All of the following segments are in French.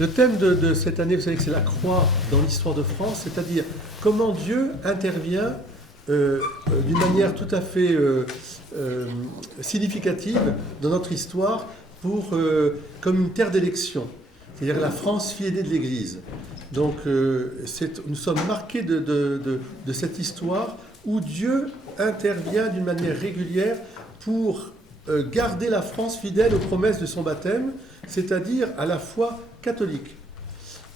Le thème de cette année, vous savez que c'est la croix dans l'histoire de France, c'est-à-dire comment Dieu intervient d'une manière tout à fait significative dans notre histoire comme une terre d'élection, c'est-à-dire la France fille aînée de l'Église. Donc nous sommes marqués de cette histoire où Dieu intervient d'une manière régulière pour garder la France fidèle aux promesses de son baptême, c'est-à-dire à la foi catholique.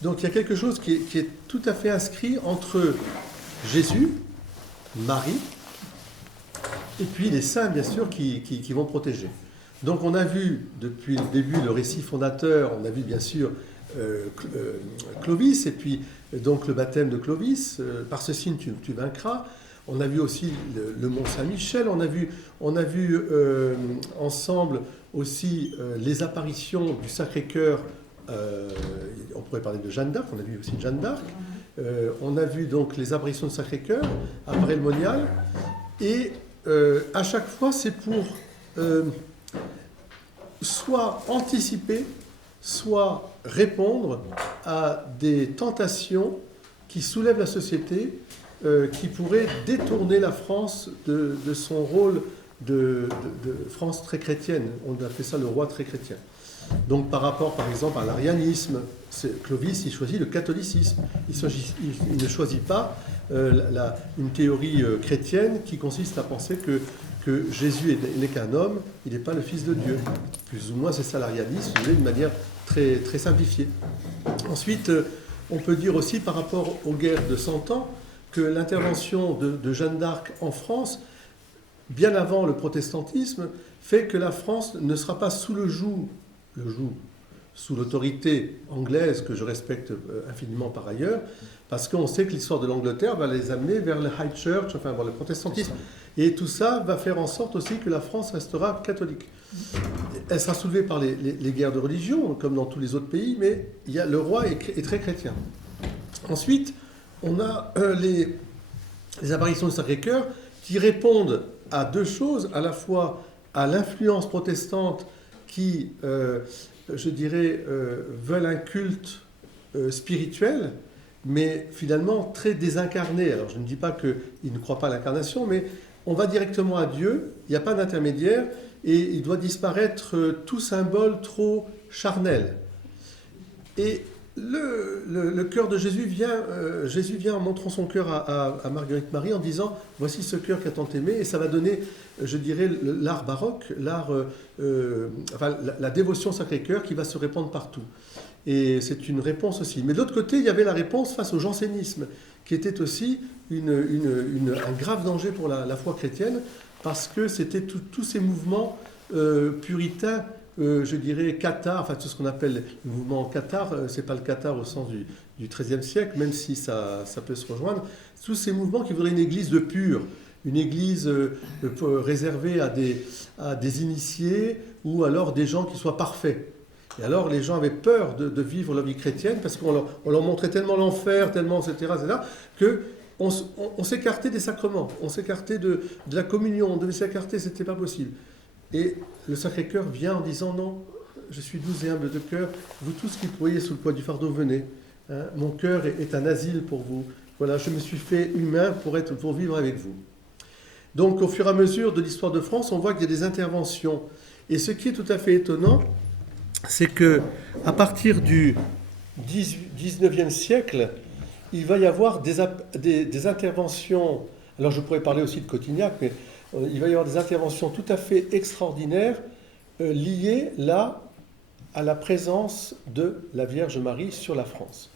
Donc il y a quelque chose qui est tout à fait inscrit entre Jésus, Marie, et puis les saints, bien sûr, qui vont protéger. Donc on a vu, depuis le début, le récit fondateur, on a vu, bien sûr, Clovis, et puis donc le baptême de Clovis, par ce signe tu vaincras. On a vu aussi le Mont Saint-Michel, on a vu ensemble aussi les apparitions du Sacré-Cœur. On pourrait parler de Jeanne d'Arc, on a vu aussi Jeanne d'Arc. On a vu donc les apparitions du Sacré-Cœur à Paray-le-Monial. Et à chaque fois, c'est pour soit anticiper, soit répondre à des tentations qui soulèvent la société, qui pourraient détourner la France de son rôle de France très chrétienne. On a fait ça le roi très chrétien. Donc par rapport par exemple à l'arianisme, Clovis il choisit le catholicisme. Il ne choisit pas une théorie chrétienne qui consiste à penser que Jésus n'est qu'un homme, il n'est pas le Fils de Dieu. Plus ou moins c'est ça l'arianisme, d'une manière très, très simplifiée. Ensuite, on peut dire aussi par rapport aux guerres de 100 ans que l'intervention de Jeanne d'Arc en France, bien avant le protestantisme, fait que la France ne sera pas sous sous l'autorité anglaise, que je respecte infiniment par ailleurs, parce qu'on sait que l'histoire de l'Angleterre va les amener vers le High Church, enfin vers le protestantisme. Et tout ça va faire en sorte aussi que la France restera catholique. Elle sera soulevée par les guerres de religion, comme dans tous les autres pays, mais le roi est très chrétien. Ensuite, on a les apparitions du Sacré-Cœur qui répondent à deux choses, à la fois à l'influence protestante qui, je dirais, veulent un culte spirituel, mais finalement très désincarné. Alors je ne dis pas qu'ils ne croient pas à l'incarnation, mais on va directement à Dieu, il n'y a pas d'intermédiaire, et il doit disparaître tout symbole trop charnel. Et le cœur de Jésus vient en montrant son cœur à Marguerite Marie en disant « Voici ce cœur qui a tant aimé » et ça va donner, je dirais, l'art baroque, la dévotion Sacré-Cœur qui va se répandre partout. Et c'est une réponse aussi. Mais de l'autre côté, il y avait la réponse face au jansénisme, qui était aussi un grave danger pour la foi chrétienne, parce que c'était tous ces mouvements puritains, je dirais cathare, enfin tout ce qu'on appelle le mouvement cathare, c'est pas le cathare au sens du XIIIe siècle, même si ça peut se rejoindre, tous ces mouvements qui voudraient une église de pur, une église réservée à des initiés ou alors des gens qui soient parfaits. Et alors les gens avaient peur de vivre la vie chrétienne parce qu'on leur montrait tellement l'enfer, tellement etc., que on s'écartait des sacrements, on s'écartait de la communion, on devait s'écarter, c'était pas possible. Et le Sacré-Cœur vient en disant non, je suis doux et humble de cœur, vous tous qui ployez sous le poids du fardeau, venez. Hein, mon cœur est un asile pour vous. Voilà, je me suis fait humain pour vivre avec vous. Donc au fur et à mesure de l'histoire de France, on voit qu'il y a des interventions. Et ce qui est tout à fait étonnant, c'est que à partir du 19e siècle, il va y avoir des interventions. Alors je pourrais parler aussi de Cotignac, mais il va y avoir des interventions tout à fait extraordinaires liées là à la présence de la Vierge Marie sur la France.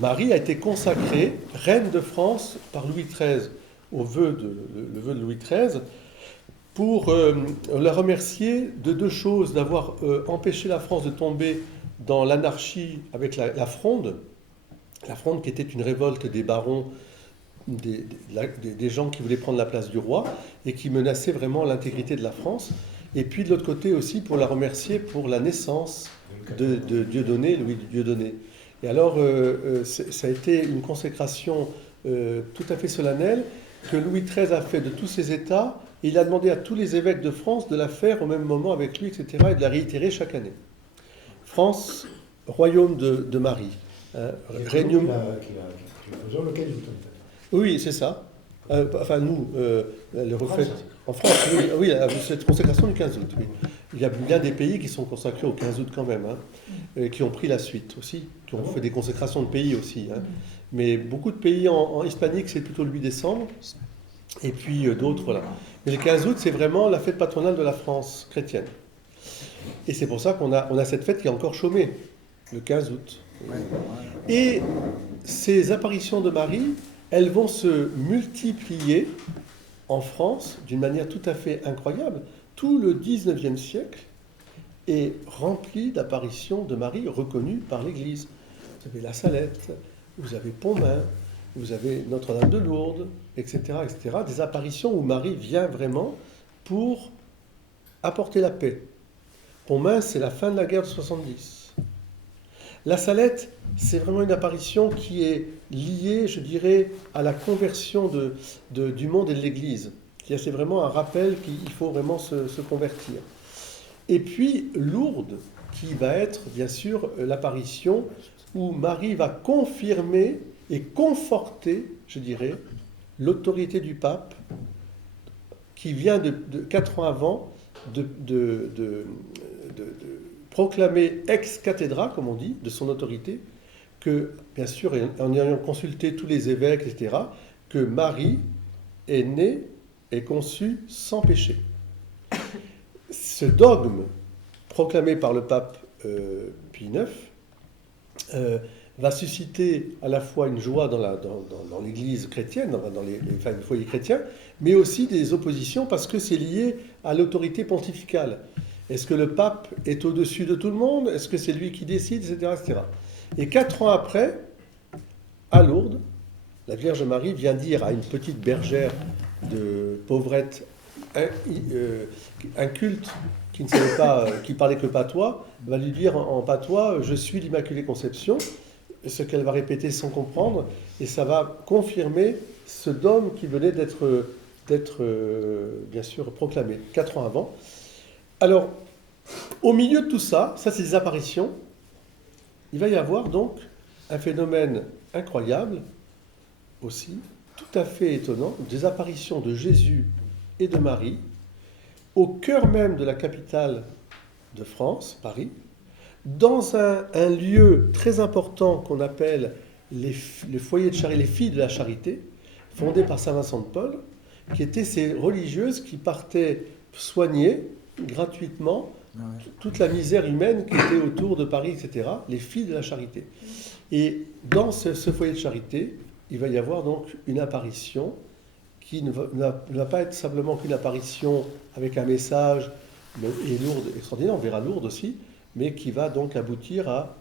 Marie a été consacrée reine de France par Louis XIII le vœu de Louis XIII pour la remercier de deux choses: d'avoir empêché la France de tomber dans l'anarchie avec la Fronde qui était une révolte des barons, des gens qui voulaient prendre la place du roi et qui menaçaient vraiment l'intégrité de la France. Et puis de l'autre côté aussi pour la remercier pour la naissance de Dieudonné, Louis Dieudonné. Et alors ça a été une consécration tout à fait solennelle que Louis XIII a fait de tous ses États, et il a demandé à tous les évêques de France de la faire au même moment avec lui, etc., et de la réitérer chaque année. France royaume de Marie. Regnum. Faisons le Cazout, en fait. Oui, c'est ça. Enfin, nous, le reflet. En France, oui, cette consécration du 15 août. Oui. Il y a bien des pays qui sont consacrés au 15 août quand même, qui ont pris la suite aussi, qui ont fait des consécrations de pays aussi. Mais beaucoup de pays en hispanique, c'est plutôt le 8 décembre. Et puis d'autres, voilà. Mais le 15 août, c'est vraiment la fête patronale de la France chrétienne. Et c'est pour ça qu'on a cette fête qui est encore chômée, le 15 août. Et ces apparitions de Marie, elles vont se multiplier en France d'une manière tout à fait incroyable. Tout le 19e siècle est rempli d'apparitions de Marie reconnues par l'Église. Vous avez la Salette, vous avez Pontmain, vous avez Notre-Dame de Lourdes, etc., etc. Des apparitions où Marie vient vraiment pour apporter la paix. Pontmain, c'est la fin de la guerre de 70. La Salette, c'est vraiment une apparition qui est liée, je dirais, à la conversion du monde et de l'Église. C'est vraiment un rappel qu'il faut vraiment se convertir. Et puis Lourdes, qui va être, bien sûr, l'apparition où Marie va confirmer et conforter, je dirais, l'autorité du pape, qui vient de 4 ans avant de proclamer ex cathedra, comme on dit, de son autorité, que, bien sûr, en ayant consulté tous les évêques, etc., que Marie est née et conçue sans péché. Ce dogme proclamé par le pape Pie IX va susciter à la fois une joie dans l'Église chrétienne, dans les foyers chrétiens, mais aussi des oppositions parce que c'est lié à l'autorité pontificale. Est-ce que le pape est au-dessus de tout le monde? Est-ce que c'est lui qui décide, etc., etc. Et 4 ans après, à Lourdes, la Vierge Marie vient dire à une petite bergère de pauvrette inculte qui ne savait pas, qui parlait que patois, va lui dire en patois « Je suis l'Immaculée Conception », ce qu'elle va répéter sans comprendre, et ça va confirmer ce dogme qui venait d'être bien sûr proclamé 4 ans avant. Alors, au milieu de tout ça, c'est des apparitions, il va y avoir donc un phénomène incroyable aussi, tout à fait étonnant, des apparitions de Jésus et de Marie au cœur même de la capitale de France, Paris, dans un lieu très important qu'on appelle les foyers de charité, les filles de la charité, fondé par Saint Vincent de Paul, qui étaient ces religieuses qui partaient soigner gratuitement toute la misère humaine qui était autour de Paris, etc., les filles de la charité. Et dans ce foyer de charité, il va y avoir donc une apparition qui ne va pas être simplement qu'une apparition avec un message et Lourdes extraordinaire, on verra Lourdes aussi, mais qui va donc aboutir à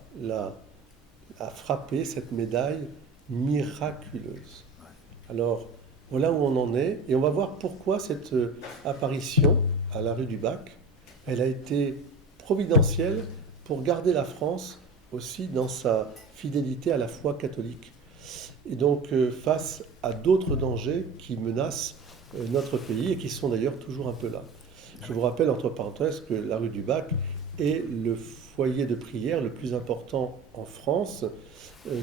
frapper cette médaille miraculeuse. Alors, voilà où on en est, et on va voir pourquoi cette apparition à la rue du Bac, elle a été providentielle pour garder la France aussi dans sa fidélité à la foi catholique. Et donc, face à d'autres dangers qui menacent notre pays et qui sont d'ailleurs toujours un peu là. Je vous rappelle, entre parenthèses, que la rue du Bac est le foyer de prière le plus important en France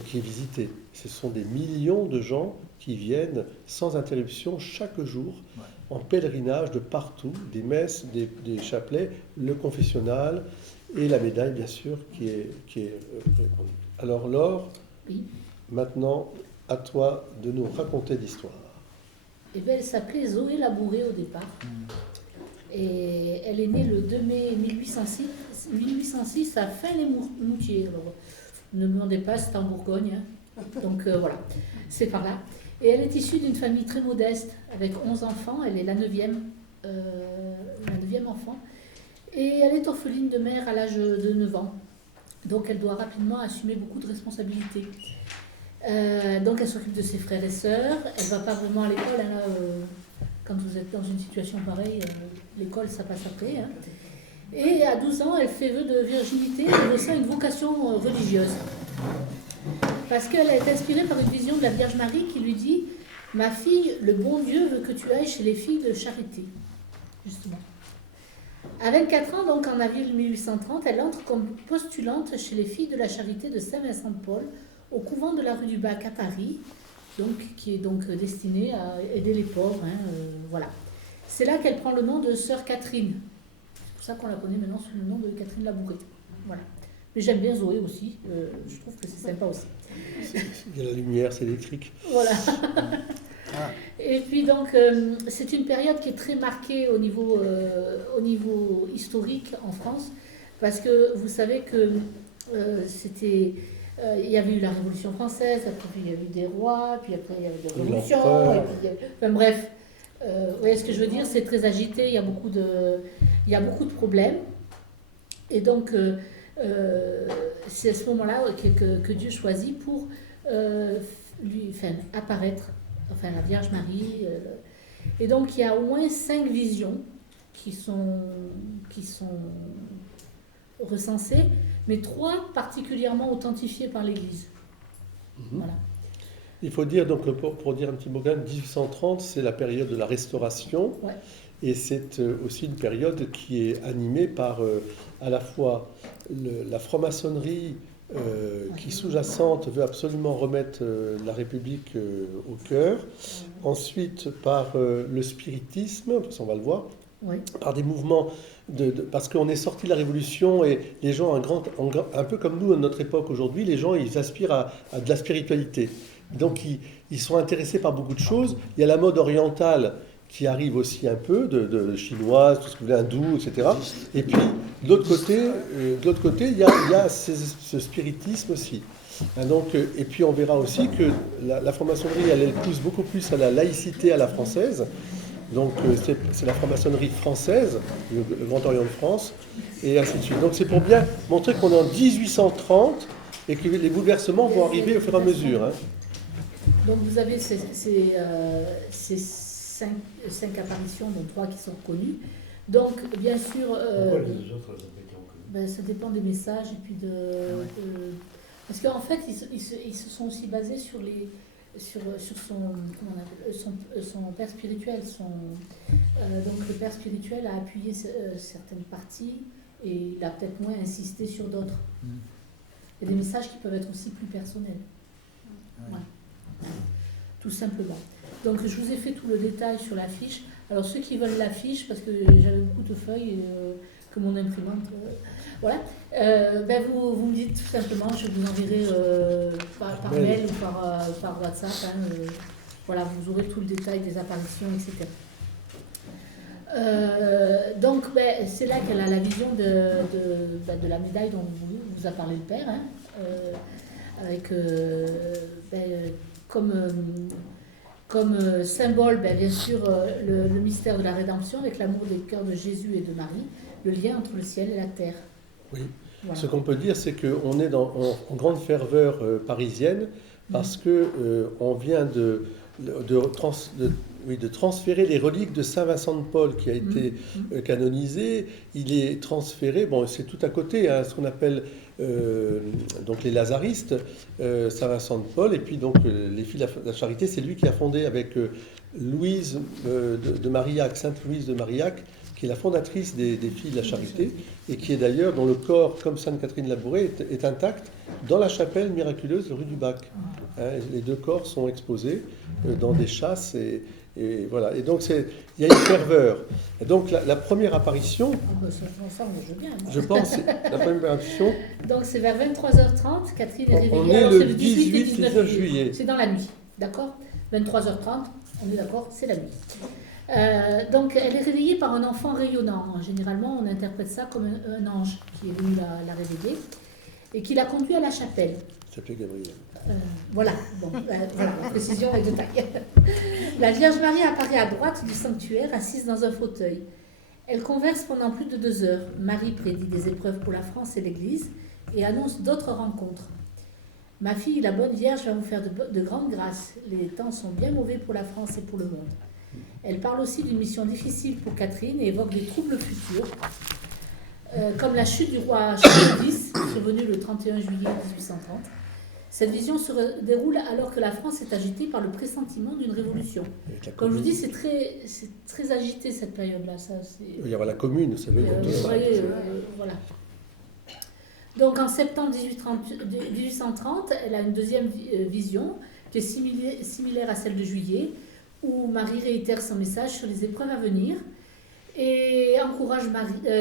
qui est visité. Ce sont des millions de gens qui viennent sans interruption chaque jour en pèlerinage de partout, des messes, des chapelets, le confessionnal et la médaille, bien sûr, qui est répandue. Alors Laure, oui. Maintenant, à toi de nous raconter l'histoire. Eh bien, elle s'appelait Zoé Labouré au départ. Et elle est née le 2 mai 1806 à Fin-les-Moutiers. Alors, ne me demandez pas, c'est en Bourgogne. Hein. Donc voilà, c'est par là. Et elle est issue d'une famille très modeste, avec 11 enfants. Elle est la 9e enfant. Et elle est orpheline de mère à l'âge de 9 ans. Donc elle doit rapidement assumer beaucoup de responsabilités. Donc elle s'occupe de ses frères et sœurs. Elle ne va pas vraiment à l'école. Hein, quand vous êtes dans une situation pareille, l'école, ça passe après. Hein. Et à 12 ans, elle fait vœu de virginité et ressent une vocation religieuse. Parce qu'elle est inspirée par une vision de la Vierge Marie qui lui dit « Ma fille, le bon Dieu veut que tu ailles chez les filles de charité. » Justement. À 24 ans, donc en avril 1830, elle entre comme postulante chez les filles de la Charité de Saint-Vincent-de-Paul, au couvent de la rue du Bac à Paris, donc, qui est donc destiné à aider les pauvres. Voilà. C'est là qu'elle prend le nom de Sœur Catherine. C'est pour ça qu'on la connaît maintenant sous le nom de Catherine Labouré. Voilà. Mais j'aime bien Zoé aussi, je trouve que c'est sympa aussi. Il y a la lumière, c'est électrique. Voilà. Et puis donc, c'est une période qui est très marquée au niveau historique en France, parce que vous savez que il y avait eu la Révolution française, après il y a eu des rois, puis après il y avait des révolutions, et puis enfin bref, vous voyez ce que je veux dire, c'est très agité, il y a beaucoup de problèmes, et donc c'est à ce moment-là que Dieu choisit pour lui apparaître, enfin la Vierge Marie, et donc il y a au moins 5 visions qui sont recensées, mais 3 particulièrement authentifiées par l'Église. Voilà. Il faut dire, donc, pour dire un petit mot quand même, 1830, c'est la période de la Restauration, Ouais. et c'est aussi une période qui est animée par à la fois la franc-maçonnerie qui, sous-jacente, veut absolument remettre la République au cœur, ensuite par le spiritisme, parce qu'on va le voir, Oui. par des mouvements, parce qu'on est sorti de la Révolution et les gens, un peu comme nous à notre époque aujourd'hui, les gens ils aspirent à de la spiritualité. Donc ils sont intéressés par beaucoup de choses. Il y a la mode orientale qui arrive aussi un peu, de chinoise, tout ce que vous voulez, hindou, etc. Et puis de l'autre côté, il y a ce spiritisme aussi. Donc, et puis on verra aussi que la franc-maçonnerie, elle pousse beaucoup plus à la laïcité à la française. Donc c'est la franc-maçonnerie française, le Grand Orient de France, et ainsi de suite. Donc c'est pour bien montrer qu'on est en 1830 et que les bouleversements vont arriver au fur et à mesure. Hein. Donc vous avez ces 5 apparitions, dont 3 qui sont connues. Donc bien sûr, Pourquoi les autres n'ont pas été reconnues? ça dépend des messages et puis parce qu'en fait ils se sont aussi basés sur son père spirituel. Donc le père spirituel a appuyé certaines parties et il a peut-être moins insisté sur d'autres. Il y a des messages qui peuvent être aussi plus personnels. Ouais. Tout simplement. Donc je vous ai fait tout le détail sur la fiche. Alors ceux qui veulent la fiche, parce que j'avais beaucoup de feuilles que mon imprimante... voilà. Vous me dites tout simplement, je vous enverrai par mail ou par WhatsApp. Voilà, vous aurez tout le détail des apparitions, etc. Donc c'est là qu'elle a la vision de la médaille dont vous a parlé le père, avec comme symbole, bien sûr, le mystère de la rédemption avec l'amour des cœurs de Jésus et de Marie, le lien entre le ciel et la terre. Oui. Voilà. Ce qu'on peut dire, c'est qu'on est en grande ferveur parisienne parce qu'on vient de transférer les reliques de Saint Vincent de Paul qui a été canonisé. Il est transféré, bon, c'est tout à côté, ce qu'on appelle donc les Lazaristes, Saint Vincent de Paul, et puis donc les filles de la Charité, c'est lui qui a fondé avec Louise de Marillac, Sainte Louise de Marillac, qui est la fondatrice des filles de la Charité, et qui est d'ailleurs, dont le corps, comme Sainte Catherine Labouré, est intact dans la chapelle miraculeuse rue du Bac. Les 2 corps sont exposés dans des chasses, et voilà. Et donc, il y a une ferveur. Et donc, la première apparition, je pense, la première apparition... Donc, c'est vers 23h30, Catherine est réveillée. On est le 18 et 19 juillet. C'est dans la nuit, d'accord ? 23h30, on est d'accord, c'est la nuit. Donc, elle est réveillée par un enfant rayonnant. Généralement, on interprète ça comme un ange qui est venu la réveiller et qui l'a conduit à la chapelle. Il s'appelait Gabriel. Voilà, voilà, la précision est de taille. La Vierge Marie apparaît à droite du sanctuaire, assise dans un fauteuil. Elle converse pendant plus de 2 heures. Marie prédit des épreuves pour la France et l'Église et annonce d'autres rencontres. Ma fille, la bonne Vierge, va vous faire de grandes grâces. Les temps sont bien mauvais pour la France et pour le monde. Elle parle aussi d'une mission difficile pour Catherine et évoque des troubles futurs, comme la chute du roi Charles X, survenue le 31 juillet 1830, Cette vision se déroule alors que la France est agitée par le pressentiment d'une révolution. Comme je vous dis, c'est très agité cette période-là. Il y aura la Commune, vous savez. Voilà. Donc en septembre 1830, elle a une deuxième vision qui est similaire à celle de juillet, où Marie réitère son message sur les épreuves à venir et encourage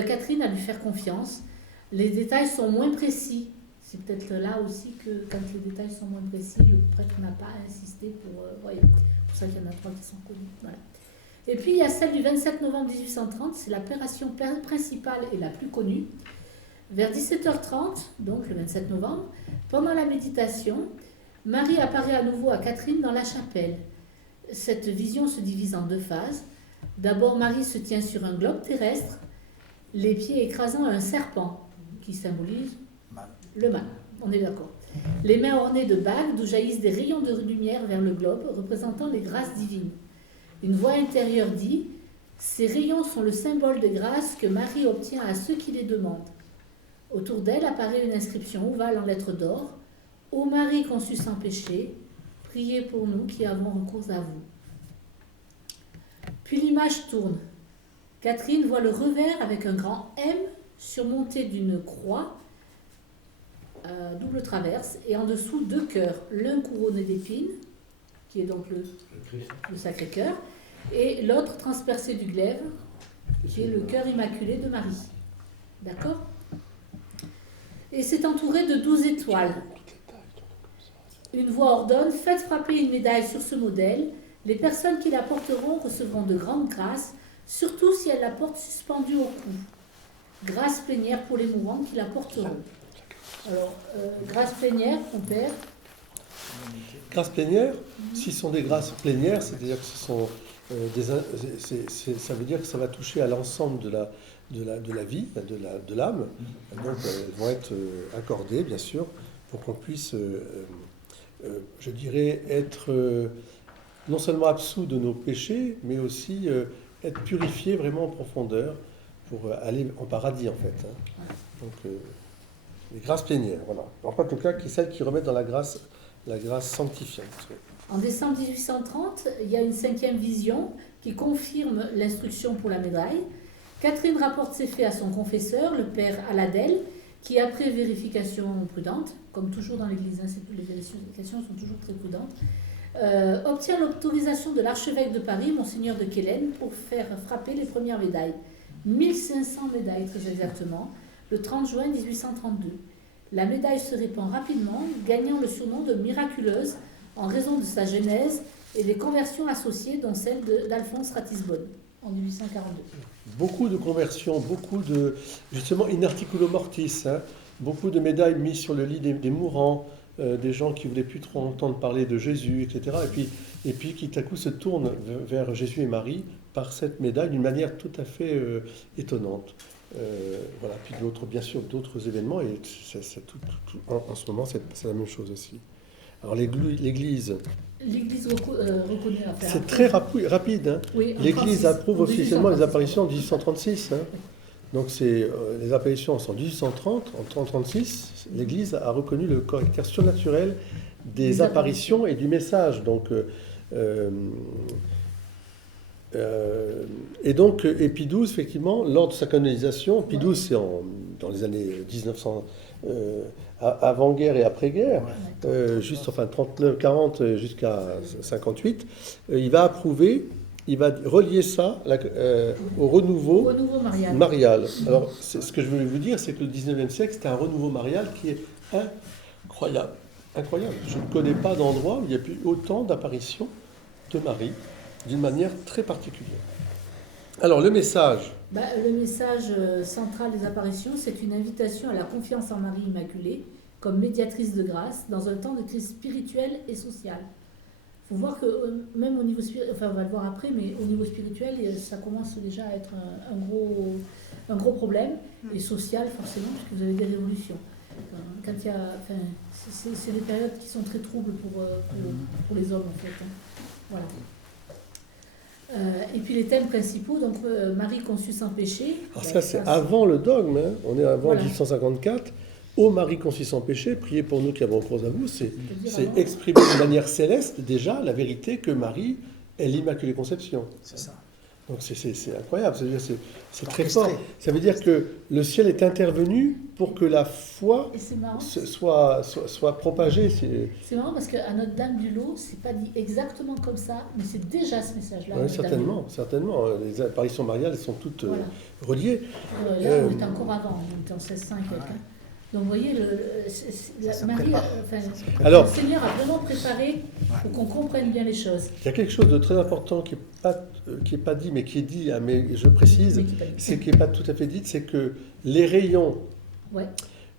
Catherine à lui faire confiance. Les détails sont moins précis. C'est peut-être là aussi que quand les détails sont moins précis, le prêtre n'a pas insisté pour... voyez, pour ça qu'il y en a 3 qui sont connus. Voilà. Et puis il y a celle du 27 novembre 1830, c'est l'opération principale et la plus connue. Vers 17h30, donc le 27 novembre, pendant la méditation, Marie apparaît à nouveau à Catherine dans la chapelle. Cette vision se divise en 2 phases. D'abord, Marie se tient sur un globe terrestre, les pieds écrasant un serpent, qui symbolise le mal. On est d'accord. Les mains ornées de bagues d'où jaillissent des rayons de lumière vers le globe, représentant les grâces divines. Une voix intérieure dit « Ces rayons sont le symbole de grâce que Marie obtient à ceux qui les demandent. » Autour d'elle apparaît une inscription ovale en lettres d'or. « Ô Marie conçue sans péché, priez pour nous qui avons recours à vous. » Puis l'image tourne. Catherine voit le revers avec un grand M surmonté d'une croix double traverse et en dessous 2 cœurs, l'un couronné d'épines, qui est donc le Sacré-Cœur, et l'autre transpercé du glaive, qui est le cœur immaculé de Marie. D'accord ? Et c'est entouré de 12 étoiles. Une voix ordonne, faites frapper une médaille sur ce modèle. Les personnes qui la porteront recevront de grandes grâces, surtout si elles la portent suspendue au cou. Grâce plénière pour les mourants qui la porteront. Alors, grâce plénière, mon père. Grâce plénière, s'ils sont des grâces plénières, c'est-à-dire que ce sont ça veut dire que ça va toucher à l'ensemble de la vie, de l'âme. Donc, elles vont être accordées, bien sûr, pour qu'on puisse, je dirais, être non seulement absous de nos péchés, mais aussi être purifié vraiment en profondeur pour aller en paradis, en fait. Donc, les grâces plénières, voilà. En tout cas, qui est celle qui remet dans la grâce sanctifiante. En décembre 1830, il y a une 5e vision qui confirme l'instruction pour la médaille. Catherine rapporte ces faits à son confesseur, le père Aladel, qui, après vérification prudente, comme toujours dans l'Église, les vérifications sont toujours très prudentes, obtient l'autorisation de l'archevêque de Paris, Monseigneur de Quélen, pour faire frapper les premières médailles. 1500 médailles, très exactement, le 30 juin 1832. La médaille se répand rapidement, gagnant le surnom de miraculeuse en raison de sa genèse et des conversions associées, dont celle d'Alphonse Ratisbonne en 1842. Beaucoup de conversions, beaucoup de, justement, in articulo mortis, beaucoup de médailles mises sur le lit des mourants, des gens qui ne voulaient plus trop entendre parler de Jésus, etc. Et puis qui, tout à coup, se tournent vers Jésus et Marie par cette médaille d'une manière tout à fait étonnante. Voilà. Puis bien sûr, d'autres événements, et en ce moment, c'est la même chose aussi. Alors l'Église reconnue à faire. C'est très rapide. Oui, L'Église approuve officiellement les apparitions en 1836. Donc les apparitions sont en 1830, en 1836, l'Église a reconnu le caractère surnaturel des apparitions et du message. Donc, et donc, Pie XII, effectivement, lors de sa canonisation, Pie XII, c'est dans les années 1900, avant-guerre et après-guerre, juste enfin 39-40 jusqu'à 58, il va approuver. Il va relier ça au renouveau marial. Alors, ce que je voulais vous dire, c'est que le 19e siècle, c'était un renouveau marial qui est incroyable. Incroyable. Je ne connais pas d'endroit où il y a eu autant d'apparitions de Marie, d'une manière très particulière. Alors, le message. Le message central des apparitions, c'est une invitation à la confiance en Marie Immaculée comme médiatrice de grâce dans un temps de crise spirituelle et sociale. Il faut voir que même au niveau spirituel, enfin on va le voir après, mais au niveau spirituel, ça commence déjà à être un gros problème, et social forcément, puisque vous avez des révolutions. Quand il y a, c'est des périodes qui sont très troubles pour les hommes en fait. Voilà. Et puis les thèmes principaux, donc Marie conçue sans péché. Alors ça c'est avant le dogme, on est avant 1854, Ô Marie conçue sans péché, priez pour nous qui avons recours à vous, c'est vraiment. exprimer de manière céleste déjà la vérité que Marie est l'Immaculée Conception. C'est ça. Donc c'est incroyable, c'est très Orchestré. fort. Ça veut dire que le ciel est intervenu pour que la foi Et c'est marrant. soit propagée. C'est marrant parce qu'à Notre-Dame du Lot, c'est pas dit exactement comme ça, mais c'est déjà ce message-là. à Oui, Notre-Dame du Lot. certainement. Les apparitions mariales, elles sont toutes Voilà. reliées. Là, on était encore avant, on était en 1600 et quelqu'un. Donc, vous voyez, Ça Marie, prépare. Alors- le Seigneur a vraiment préparé pour qu'on comprenne bien les choses. Il y a quelque chose de très important qui est pas dit, mais qui est dit, hein, mais je précise, Mais qui est pas dit. c'est qui n'est pas tout à fait dit, c'est que les rayons Ouais.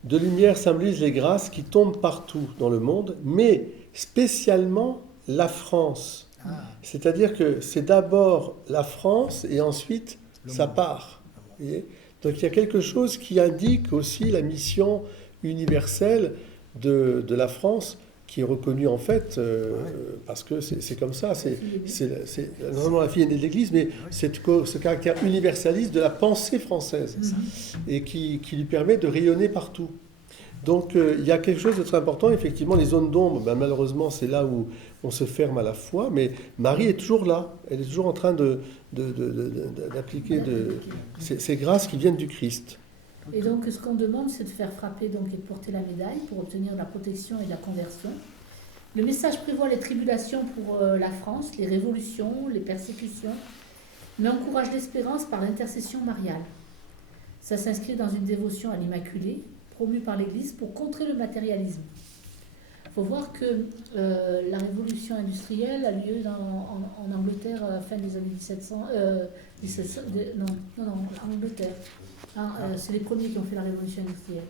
de lumière symbolisent les grâces qui tombent partout dans le monde, mais spécialement la France. Ah, C'est-à-dire que c'est d'abord la France et ensuite Le ça monde. part. Vous voyez. Donc il y a quelque chose qui indique aussi la mission universelle de la France, qui est reconnue en fait, parce que c'est comme ça, c'est non seulement la fille aînée de l'Église, mais ce caractère universaliste de la pensée française, et qui lui permet de rayonner partout. Donc il y a quelque chose de très important, effectivement, les zones d'ombre, ben, malheureusement c'est là où on se ferme à la foi, mais Marie est toujours là, elle est toujours en train d'appliquer ces grâces qui viennent du Christ. Et donc, ce qu'on demande, c'est de faire frapper donc, et de porter la médaille pour obtenir la protection et la conversion. Le message prévoit les tribulations pour la France, les révolutions, les persécutions, mais encourage l'espérance par l'intercession mariale. Ça s'inscrit dans une dévotion à l'Immaculée, promue par l'Église pour contrer le matérialisme. Il faut voir que la révolution industrielle a lieu en Angleterre à la fin des années 1700. En Angleterre. C'est les premiers qui ont fait la révolution industrielle.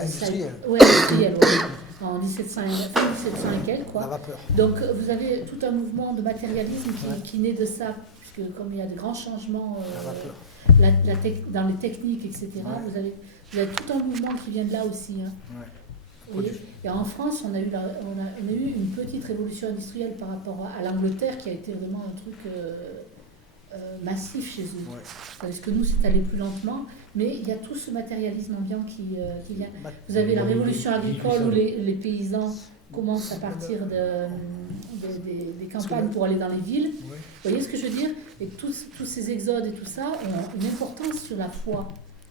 Industrielle. Oui, industrielle, ouais. En 1700, fin 1700 et quelques, quoi. la vapeur. Donc vous avez tout un mouvement de matérialisme qui naît de ça, puisque comme il y a de grands changements La vapeur. dans les techniques, etc., Ouais. vous avez tout un mouvement qui vient de là aussi. Hein. Ouais. Vous voyez. Et en France, on a eu une petite révolution industrielle par rapport à l'Angleterre, qui a été vraiment un truc massif chez eux. Ouais. Parce que nous, c'est allé plus lentement, mais il y a tout ce matérialisme ambiant qui vient. Vous avez la révolution agricole où les paysans commencent à partir des campagnes pour aller dans les villes. Ouais. Vous voyez ce que je veux dire? Et tous ces exodes et tout ça ont une importance sur la foi.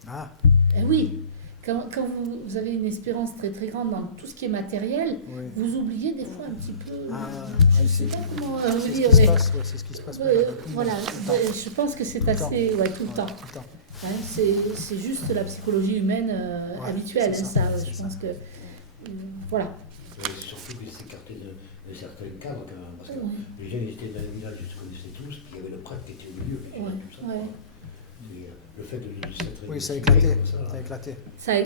Ah, Eh oui, quand vous avez une espérance très très grande dans tout ce qui est matériel, oui. vous oubliez des fois un petit peu. Je ne sais pas comment C'est vous ce dire. qui se Mais, passe, ouais, c'est ce qui se passe. voilà, Tout le temps. je pense que c'est Tout le temps. assez. Ouais, tout le temps. Tout le temps. Hein, c'est juste la psychologie humaine habituelle, c'est hein, ça, ça. c'est Je ça. pense que. Voilà. Surtout qu'ils s'écartaient de certains cadres, quand même, parce que Ouais. les jeunes étaient dans le village, ils se connaissaient tous, il y avait le prêtre qui était au milieu, et Ouais, tout ça. ouais. Et, le fait de s'être Oui, ça a équilibré éclaté. comme ça, Ça a éclaté.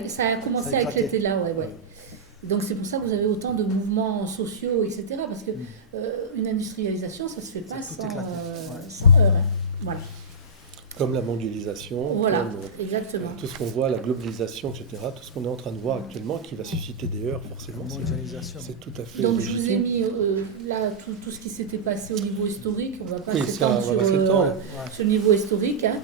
Ça a commencé Ça a à éclaté. éclater là, ouais. Donc c'est pour ça que vous avez autant de mouvements sociaux, etc. Parce que une industrialisation, ça se fait pas tout sans, éclaté. Ouais. sans heurts. Hein. Voilà. Comme la mondialisation, Voilà, comme exactement. tout ce qu'on voit, la globalisation, etc., tout ce qu'on est en train de voir actuellement, qui va susciter des heurts, La forcément. mondialisation. C'est tout à fait Donc je vous ai légitime. mis là tout ce qui s'était passé au niveau historique. On ne va pas Oui, s'étendre ça, on va sur, pas s'étendre. Ouais. sur le niveau historique. Hein.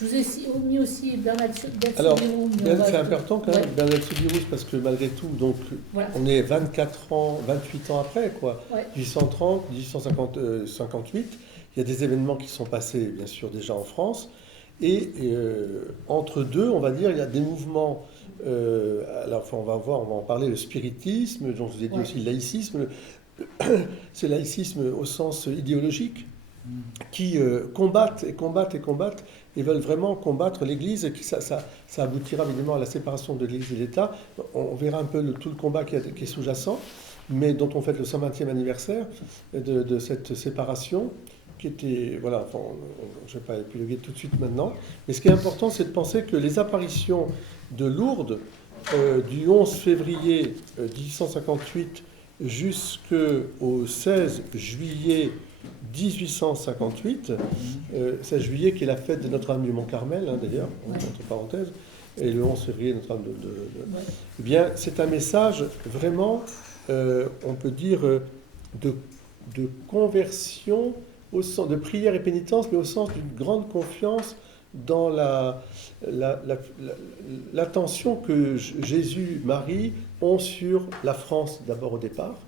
Je vous ai mis aussi Bernadette Alors, Soubirous, mais on Ben, va- c'est important quand même, Ouais. Bernadette Soubirous, parce que malgré tout, donc, Voilà. on est 24 ans, 28 ans après, quoi. Ouais. 1830, 1858, il y a des événements qui sont passés, bien sûr, déjà en France. Et entre deux, on va dire, il y a des mouvements. Alors, enfin, on va en parler, le spiritisme, dont je vous ai dit Ouais. aussi le laïcisme. C'est le laïcisme au sens idéologique, qui combattent et veulent vraiment combattre l'Église. Et ça aboutira évidemment à la séparation de l'Église et de l'État. On verra un peu tout le combat qui est sous-jacent, mais dont on fête le 120e anniversaire de cette séparation. Qui était, voilà, enfin, je ne vais pas épiloguer tout de suite maintenant, mais ce qui est important, c'est de penser que les apparitions de Lourdes du 11 février 1858 jusqu'au 16 juillet 1858, 16 juillet qui est la fête de Notre-Dame du Mont-Carmel, hein, d'ailleurs, entre parenthèses, et le 11 février Notre-Dame Ouais. Eh bien, c'est un message vraiment, on peut dire, de conversion, au sens de prière et pénitence, mais au sens d'une grande confiance dans l'attention que Jésus, Marie ont sur la France d'abord au départ,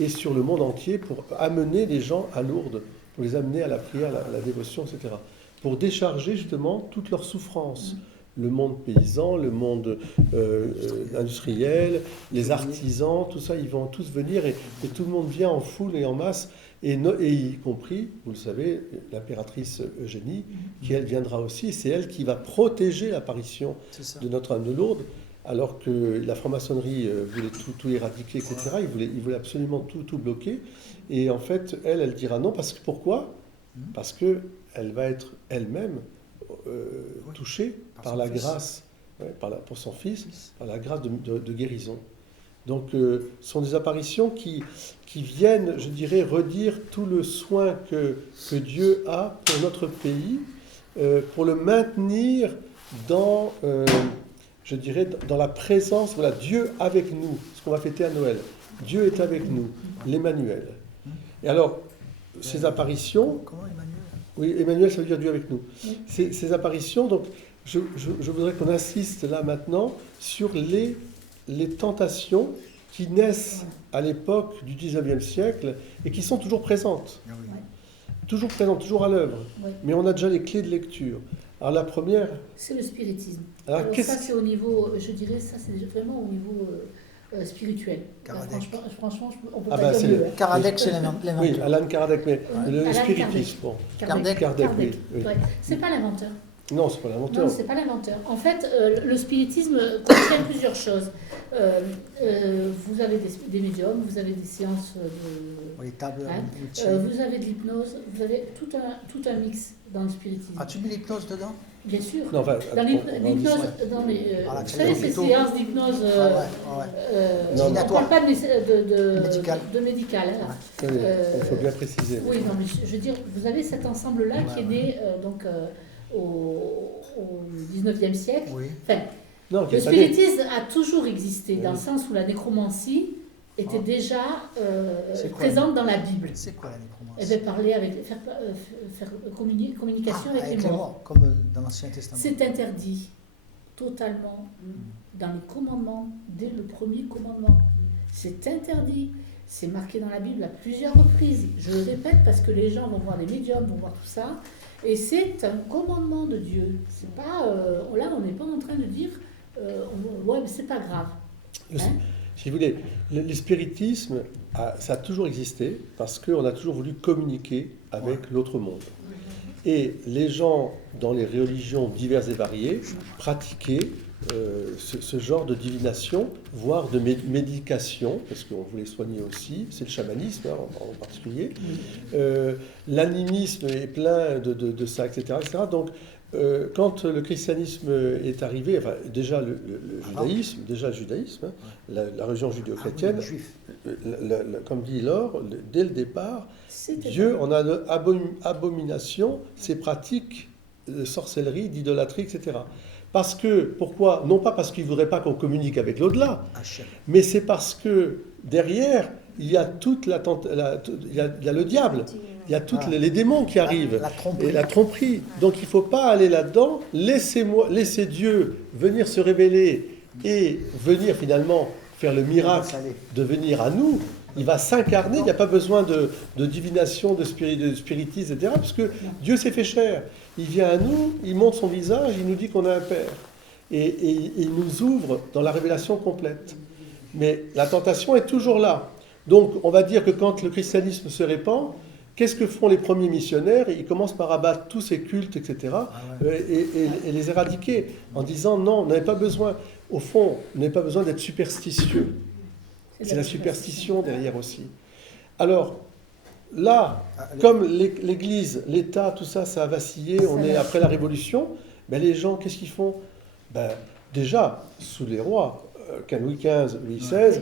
et sur le monde entier pour amener les gens à Lourdes, pour les amener à la prière, à la dévotion, etc. Pour décharger justement toutes leurs souffrances. Le monde paysan, le monde industriel, les artisans, tout ça, ils vont tous venir et tout le monde vient en foule et en masse, et y compris, vous le savez, l'impératrice Eugénie, qui elle viendra aussi, c'est elle qui va protéger l'apparition de Notre-Dame de Lourdes, alors que la franc-maçonnerie voulait tout éradiquer, etc. Ils voulaient absolument tout bloquer. Et en fait, elle dira non, parce que pourquoi ? Parce qu'elle va être elle-même touchée par la grâce, pour son fils, par la grâce de guérison. Donc, ce sont des apparitions qui viennent, je dirais, redire tout le soin que Dieu a pour notre pays, pour le maintenir dans... je dirais, dans la présence, voilà, Dieu avec nous, ce qu'on va fêter à Noël. Dieu est avec nous, l'Emmanuel. Et alors, ces apparitions... Comment Emmanuel ? Oui, Emmanuel, ça veut dire Dieu avec nous. Ces apparitions, donc, je voudrais qu'on insiste là maintenant sur les tentations qui naissent à l'époque du 19e siècle et qui sont toujours présentes. Toujours présentes, toujours à l'œuvre. Mais on a déjà les clés de lecture. Alors la première... C'est le spiritisme. Alors ça, c'est au niveau, je dirais, ça c'est vraiment au niveau spirituel. Là, franchement, on peut pas dire mieux. Kardec, c'est l'inventeur. Oui, Alan Kardec, mais le Alan spiritisme, bon. Kardec, oui. ouais. C'est pas l'inventeur. Non, c'est pas l'inventeur. Non, c'est pas l'inventeur. En fait, le spiritisme contient plusieurs choses. Vous avez des médiums, vous avez des séances de... Oui, tables, vous avez de l'hypnose, vous avez tout un mix dans le spiritisme. As-tu mis l'hypnose dedans ? Bien sûr. Non, enfin, dans l'hypnose, vous savez, ces séances d'hypnose, on ne parle pas de médical. Il faut bien préciser. Oui, non, mais je veux dire, vous avez cet ensemble-là qui est né donc, au 19e siècle. Oui. Enfin, le spiritisme a toujours existé, dans le sens où la nécromancie était déjà présente dans la Bible. C'est quoi la nécromancie ? Elle va parler faire communication avec les morts. Comme dans l'Ancien Testament. C'est interdit totalement dans les commandements, dès le premier commandement. C'est interdit. C'est marqué dans la Bible à plusieurs reprises. Je le répète parce que les gens vont voir les médiums, vont voir tout ça. Et c'est un commandement de Dieu. C'est pas, là, on n'est pas en train de dire ouais, mais c'est pas grave. Si vous voulez, le spiritisme, ça a toujours existé parce qu'on a toujours voulu communiquer avec l'autre monde. Et les gens, dans les religions diverses et variées, pratiquaient ce genre de divination, voire de médication, parce qu'on voulait soigner aussi, c'est le chamanisme en particulier. L'animisme est plein de ça, etc. Donc, quand le christianisme est arrivé, enfin, déjà le judaïsme, la religion judéo-chrétienne, comme dit Laure, dès le départ, Dieu en a abomination, ses pratiques de sorcellerie, d'idolâtrie, etc. Parce que, pourquoi ? Non pas parce qu'il ne voudrait pas qu'on communique avec l'au-delà, mais c'est parce que derrière, il y a il y a le diable, il y a tous les démons qui arrivent, la tromperie. Donc il ne faut pas aller là-dedans, laissez Dieu venir se révéler et venir finalement faire le miracle de venir à nous. Il va s'incarner, il n'y a pas besoin de divination, de spiritisme, etc. Parce que Dieu s'est fait chair. Il vient à nous, il montre son visage, il nous dit qu'on a un Père. Et il nous ouvre dans la révélation complète. Mais la tentation est toujours là. Donc on va dire que quand le christianisme se répand, qu'est-ce que font les premiers missionnaires ? Ils commencent par abattre tous ces cultes, etc. Et les éradiquer en disant non, on n'avait pas besoin, au fond, on n'avait pas besoin d'être superstitieux. C'est la superstition derrière aussi. Alors, là, comme l'Église, l'État, tout ça, ça a vacillé, on est après la Révolution, ben les gens, qu'est-ce qu'ils font ? Déjà, sous les rois, Louis XV, Louis XVI,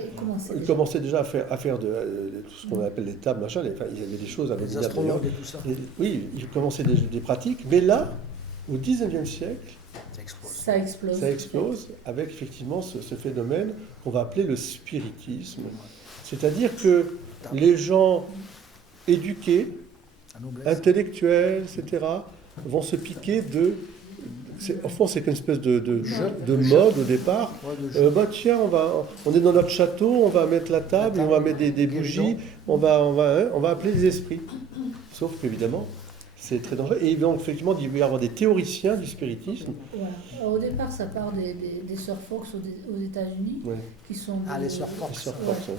ils commençaient déjà à faire de tout ce qu'on appelle les tables, machin, il y avait des choses avec les astrologues et tout ça. Oui, ils commençaient des pratiques, mais là, au XIXe siècle, ça explose avec effectivement ce phénomène qu'on va appeler le spiritisme. C'est-à-dire que les gens éduqués, intellectuels, etc., vont se piquer de Au fond, c'est qu'une espèce de mode au départ. Ouais, de jeu. Tiens, on est dans notre château, on va mettre la table, on va mettre des bougies, on va appeler les esprits. Sauf qu'évidemment, c'est très dangereux. Et donc, effectivement, il va y avoir des théoriciens du spiritisme. Voilà. Alors, au départ, ça part des sœurs Fox aux États-Unis, Ouais. qui sont Les sœurs Fox. Les sœurs Ouais. Fox, ouais.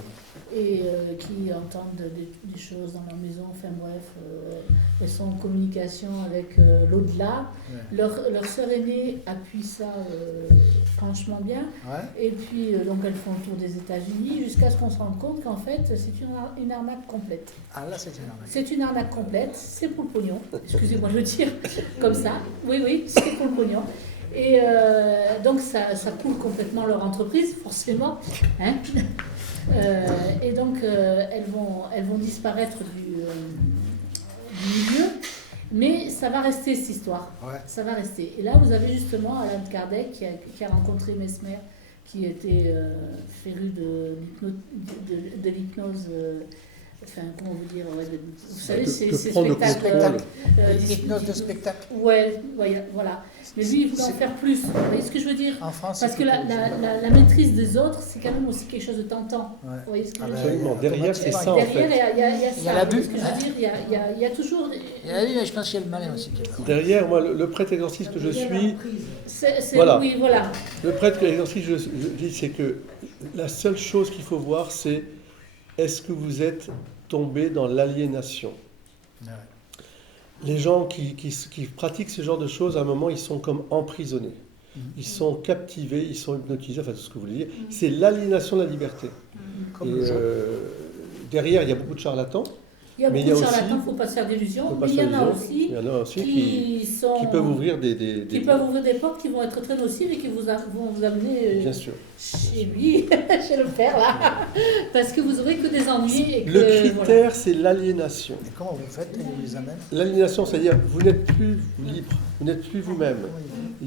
Et qui entendent des choses dans leur maison. Enfin bref, elles sont en communication avec l'au-delà. Ouais. Leur sœur aînée appuie ça franchement bien. Ouais. Et puis, donc, elles font le tour des États-Unis jusqu'à ce qu'on se rende compte qu'en fait, c'est une arnaque complète. Ah là, c'est une arnaque. C'est une arnaque complète, c'est pour le pognon. Excusez-moi de le dire comme ça. Oui, c'est pour le pognon. Et donc, ça coule complètement leur entreprise, forcément. Hein. Et donc, elles vont disparaître du milieu. Mais ça va rester, cette histoire. Ouais. Ça va rester. Et là, vous avez justement Alan Kardec qui a rencontré Mesmer, qui était féru de l'hypnose. Enfin, comment vous dire, vous savez, c'est prendre le spectacles. L'hypnose de spectacle. Ouais, voilà. Mais lui, il voulait en faire plus. Vous voyez ce que je veux dire? En France, Parce c'est que plutôt- la maîtrise des autres, c'est quand même aussi quelque chose de tentant. Ouais. Vous voyez ce que je veux dire? Absolument. Derrière, c'est ça, en Derrière, fait. il y a Il y a ça. l'abus. Vous voyez ce que je veux dire? Il y a toujours... Il y a lui, mais je pense qu'il y a le malin aussi. Qui est pas- Derrière, moi, le prêtre exorciste que je suis, Voilà. Voilà. Oui, voilà. le prêtre exorciste, je dis, c'est que la seule chose qu'il faut voir, c'est est-ce que vous êtes tombé dans l'aliénation? Ouais. Les gens qui pratiquent ce genre de choses, à un moment, ils sont comme emprisonnés. Ils sont captivés, ils sont hypnotisés, enfin tout ce que vous voulez dire. C'est l'aliénation de la liberté. Comme Et le jeu. derrière, il y a beaucoup de charlatans. Il y a Mais beaucoup il y a de aussi- charlatans, il ne faut pas se faire d'illusions. Faut pas Mais il y se en a dire. aussi Il y en a aussi qui qui peuvent ouvrir qui peuvent ouvrir des portes qui vont être très nocives et qui vont vous amener Bien sûr. chez lui, chez le père là, parce que vous aurez que des ennuis et que Le voilà. critère, c'est l'aliénation. Et comment vous faites? Il vous les amène? L'aliénation, c'est-à-dire vous n'êtes plus libre, vous n'êtes plus vous-même.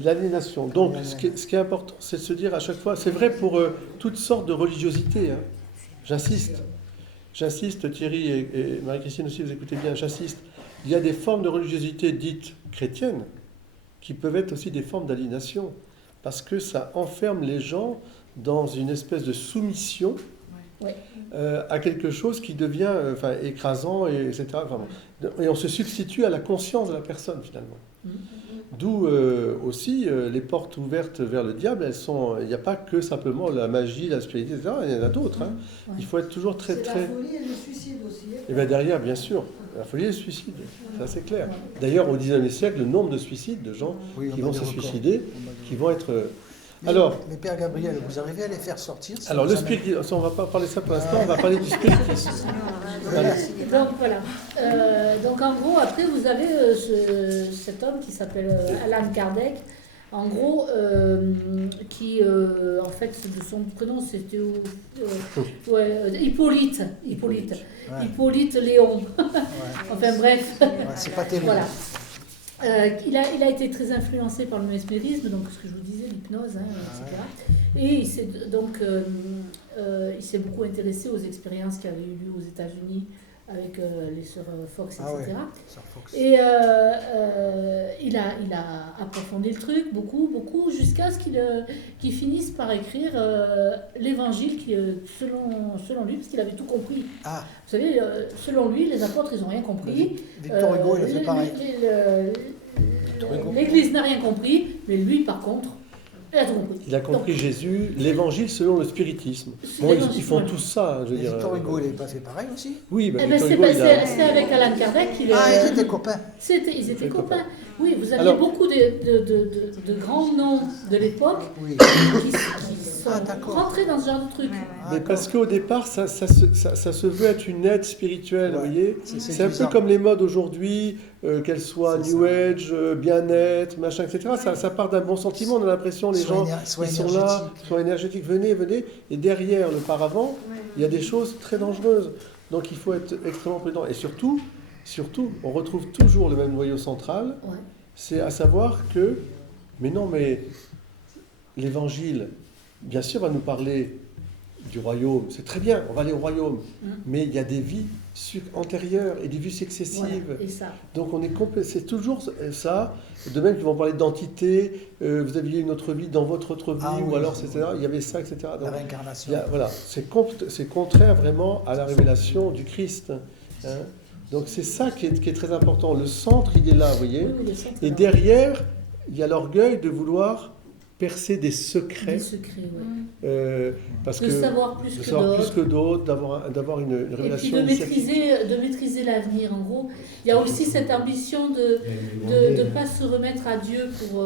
L'aliénation. Donc, ce qui est important, c'est de se dire à chaque fois, c'est vrai pour toutes sortes de religiosités. Hein. J'insiste, Thierry et Marie-Christine aussi, vous écoutez bien, j'insiste. Il y a des formes de religiosité dites chrétiennes qui peuvent être aussi des formes d'aliénation, parce que ça enferme les gens dans une espèce de soumission Ouais. à quelque chose qui devient écrasant, etc. Enfin, bon. Et on se substitue à la conscience de la personne, finalement. D'où aussi les portes ouvertes vers le diable, il n'y a pas que simplement la magie, la spiritualité, etc. Il y en a d'autres. Hein. Ouais. Il faut être toujours très, C'est très... la folie et le suicide aussi. Et bien derrière, bien sûr, la folie et le suicide, ça c'est clair. D'ailleurs, au XIXe siècle, le nombre de suicides, de gens Oui, qui on vont bat se des records. suicider, On bat des qui vont être... Mais- Alors, mais Père Gabriel, vous arrivez à les faire sortir? si alors vous le amènez- spiritisme, on ne va pas parler de ça pour l'instant, on va parler du spiritisme. Donc voilà. Donc en gros, après vous avez cet homme qui s'appelle Alan Kardec. En gros, qui en fait de son prénom c'était Hippolyte. Ouais. Hippolyte Léon. Ouais. Enfin bref. Ouais, c'est pas terrible. Voilà. Il a été très influencé par le mesmérisme, donc ce que je vous disais, l'hypnose, etc. Et il s'est beaucoup intéressé aux expériences qui avaient eu lieu aux États-Unis avec les sœurs Fox, etc. Ah ouais. Sœur Fox. Et il a approfondi le truc beaucoup, jusqu'à ce qu'il finisse par écrire l'évangile qui, selon lui, parce qu'il avait tout compris. Ah, Vous savez, selon lui, les apôtres, ils n'ont rien compris. Victor Hugo, il a fait pareil. Hugo. L'Église n'a rien compris, mais lui, par contre, il a tout compris. Il a compris Donc, Jésus, l'évangile selon le spiritisme. Bon, ils font Voilà. tous ça, je veux Mais dire. Victor Hugo, il n'avait pas fait pareil aussi? Oui, eh ben, Victor c'est Hugo, il a... c'est avec Alan Kardec qu'il Ah, ils étaient copains. Ils étaient Ils étaient copains. Oui, vous aviez Alors- beaucoup de grands noms de l'époque Oui. qui sont Ah, d'accord. rentrés dans ce genre de truc. Ah, Mais parce qu'au départ, ça se veut être une aide spirituelle, Ouais. vous voyez. C'est C'est un peu séduisant. comme les modes aujourd'hui, qu'elles soient C'est New ça. Age, bien-être, machin, etc. Ça part d'un bon sentiment, on a l'impression, les gens, Soient ils sont là, énergétiques. sont énergétiques, venez. Et derrière le paravent, il y a des choses très dangereuses. Donc il faut être extrêmement prudent. Et surtout, on retrouve toujours le même noyau central, Ouais. c'est à savoir que, mais l'évangile, bien sûr, va nous parler du royaume. C'est très bien, on va aller au royaume. Mais il y a des vies antérieures et des vies successives. Voilà, et ça. Donc on est c'est toujours ça. De même qu'ils vont parler d'entité, vous aviez une autre vie dans votre autre vie, Ah ou oui, alors, c'est etc. Il y avait ça, etc. La Donc, réincarnation. voilà, c'est contraire vraiment à la révélation du Christ. Hein. Donc c'est ça qui est très important. Le centre, il est là, vous voyez. Oui, le centre, Et là. derrière, il y a l'orgueil de vouloir percer des secrets. Des secrets, ouais. Parce De que savoir plus de que savoir plus d'autres. que d'autres, d'avoir une Et puis révélation de initiatique. maîtriser l'avenir, en gros. Il y a aussi cette ambition de ne pas se remettre à Dieu pour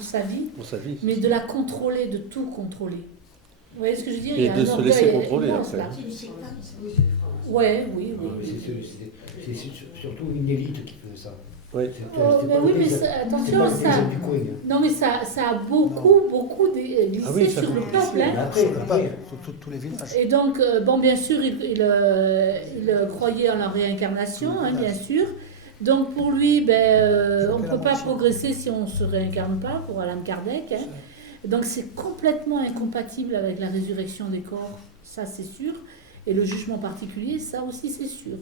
sa vie, Pour sa vie. mais de la contrôler, de tout contrôler. Vous voyez ce que je veux dire? Et Il y a de un se orgueil laisser contrôler, immense, après. là. Oui, Ouais, oui, oui. c'est surtout une élite qui fait ça. Oui. Mais oui, mais attention, ça. Non, mais ça a beaucoup glissé Ah oui, ça sur le glissé. peuple. Hein. Après, Sur le pape, sur tous les villages. Et donc, bon, bien sûr, il croyait en la réincarnation, hein, bien sûr. Donc, pour lui, on ne peut pas progresser si on ne se réincarne pas, pour Allan Kardec. Hein. Donc, c'est complètement incompatible avec la résurrection des corps, ça c'est sûr. Et le jugement particulier, ça aussi c'est sûr.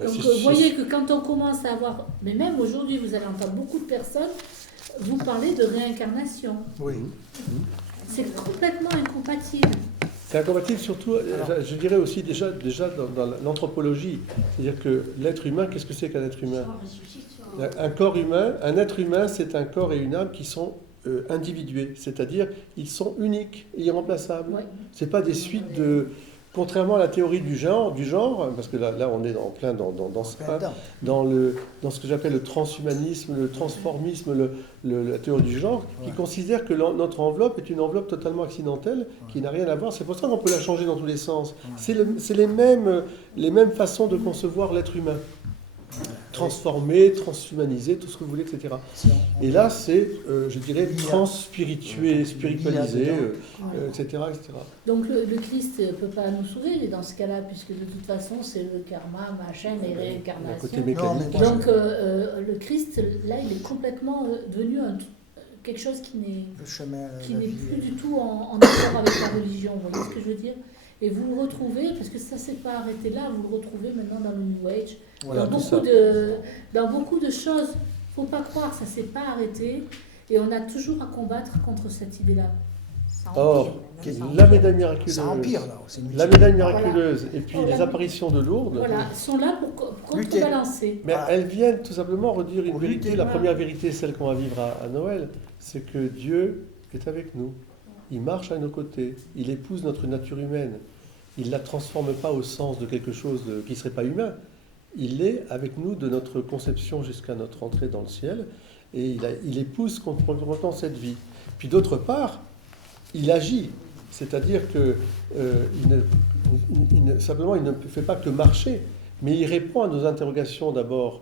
Donc, vous voyez que quand on commence à avoir, mais même aujourd'hui, vous allez entendre beaucoup de personnes vous parler de réincarnation. Oui. C'est complètement incompatible. C'est incompatible surtout, je dirais aussi déjà dans l'anthropologie. C'est-à-dire que l'être humain, qu'est-ce que c'est qu'un être humain? Un corps humain, un être humain, c'est un corps et une âme qui sont individués. C'est-à-dire, ils sont uniques et irremplaçables. Ouais. C'est pas des suites de... Contrairement à la théorie du genre, parce que là on est en plein dans ce que j'appelle le transhumanisme, le transformisme, la théorie du genre, qui considère que notre enveloppe est une enveloppe totalement accidentelle, qui n'a rien à voir. C'est pour ça qu'on peut la changer dans tous les sens. C'est les mêmes façons de concevoir l'être humain. Transformé, transhumanisé, tout ce que vous voulez, etc. Et là, c'est, je dirais, transspiritué, spiritualisé, etc., etc. Donc le Christ ne peut pas nous sauver dans ce cas-là, puisque de toute façon, c'est le karma, machin, les réincarnations. Côté mécanique. Donc le Christ, là, il est complètement devenu quelque chose qui n'est plus du tout en accord avec la religion. Vous voyez ce que je veux dire? Et vous le retrouvez, parce que ça ne s'est pas arrêté là, vous le retrouvez maintenant dans le New Age, Voilà, dans beaucoup de choses. Il ne faut pas croire, ça ne s'est pas arrêté, et on a toujours à combattre contre cette idée-là. Or, la médaille miraculeuse, Ça empire, là. la médaille miraculeuse et puis les apparitions de Lourdes, Voilà, sont là pour contrebalancer. mais elles viennent tout simplement redire une Pour vérité. lutter, La voilà. première vérité, celle qu'on va vivre à Noël, c'est que Dieu est avec nous. Il marche à nos côtés. Il épouse notre nature humaine. Il ne la transforme pas au sens de quelque chose qui ne serait pas humain. Il est avec nous de notre conception jusqu'à notre entrée dans le ciel. Et il épouse complètement cette vie. Puis d'autre part, il agit. C'est-à-dire que simplement, il ne fait pas que marcher, mais il répond à nos interrogations d'abord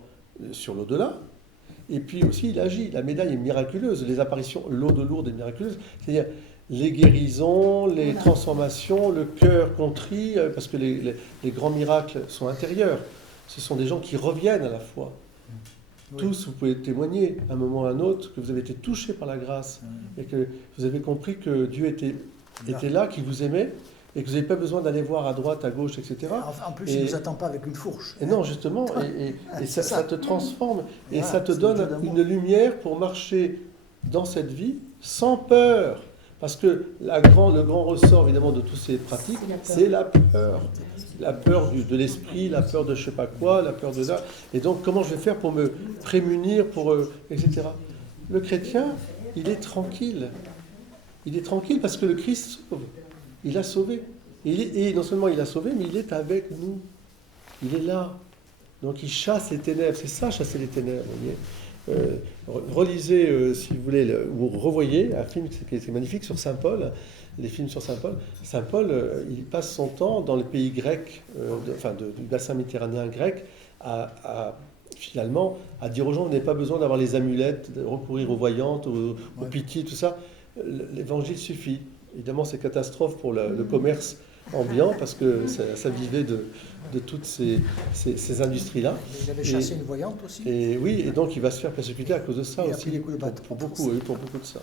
sur l'au-delà, et puis aussi il agit. La médaille est miraculeuse, les apparitions, l'eau de Lourdes est miraculeuse, c'est-à-dire les guérisons, les transformations, le cœur contrit, parce que les grands miracles sont intérieurs. Ce sont des gens qui reviennent à la foi. Oui. Tous, vous pouvez témoigner à un moment ou à un autre que vous avez été touchés par la grâce et que vous avez compris que Dieu était là, qu'il vous aimait et que vous n'avez pas besoin d'aller voir à droite, à gauche, etc. En plus, il ne nous attend pas avec une fourche. Et non, justement, et ça te transforme et ça te donne une lumière pour marcher dans cette vie sans peur. Parce que le grand ressort, évidemment, de toutes ces pratiques, c'est la peur. La peur de l'esprit, la peur de je ne sais pas quoi, la peur de ça. Et donc, comment je vais faire pour me prémunir, etc. Le chrétien, il est tranquille. Il est tranquille parce que le Christ sauve. Il a sauvé. Et non seulement il a sauvé, mais il est avec nous. Il est là. Donc, il chasse les ténèbres. C'est ça, chasser les ténèbres, vous voyez. Relisez, si vous voulez, ou revoyez un film qui est magnifique sur Saint Paul, les films sur Saint Paul. Saint Paul, il passe son temps dans les pays grecs, du bassin méditerranéen grec, finalement, à dire aux gens, vous n'avez pas besoin d'avoir les amulettes, de recourir aux voyantes, aux pitiés, tout ça. L'évangile suffit. Évidemment, c'est catastrophe pour le commerce ambiant, parce que ça vivait de toutes ces industries-là. Il avait chassé une voyante aussi. Et oui, et donc il va se faire persécuter à cause de ça Il a aussi, pris des coups de bâton. pour beaucoup de ça.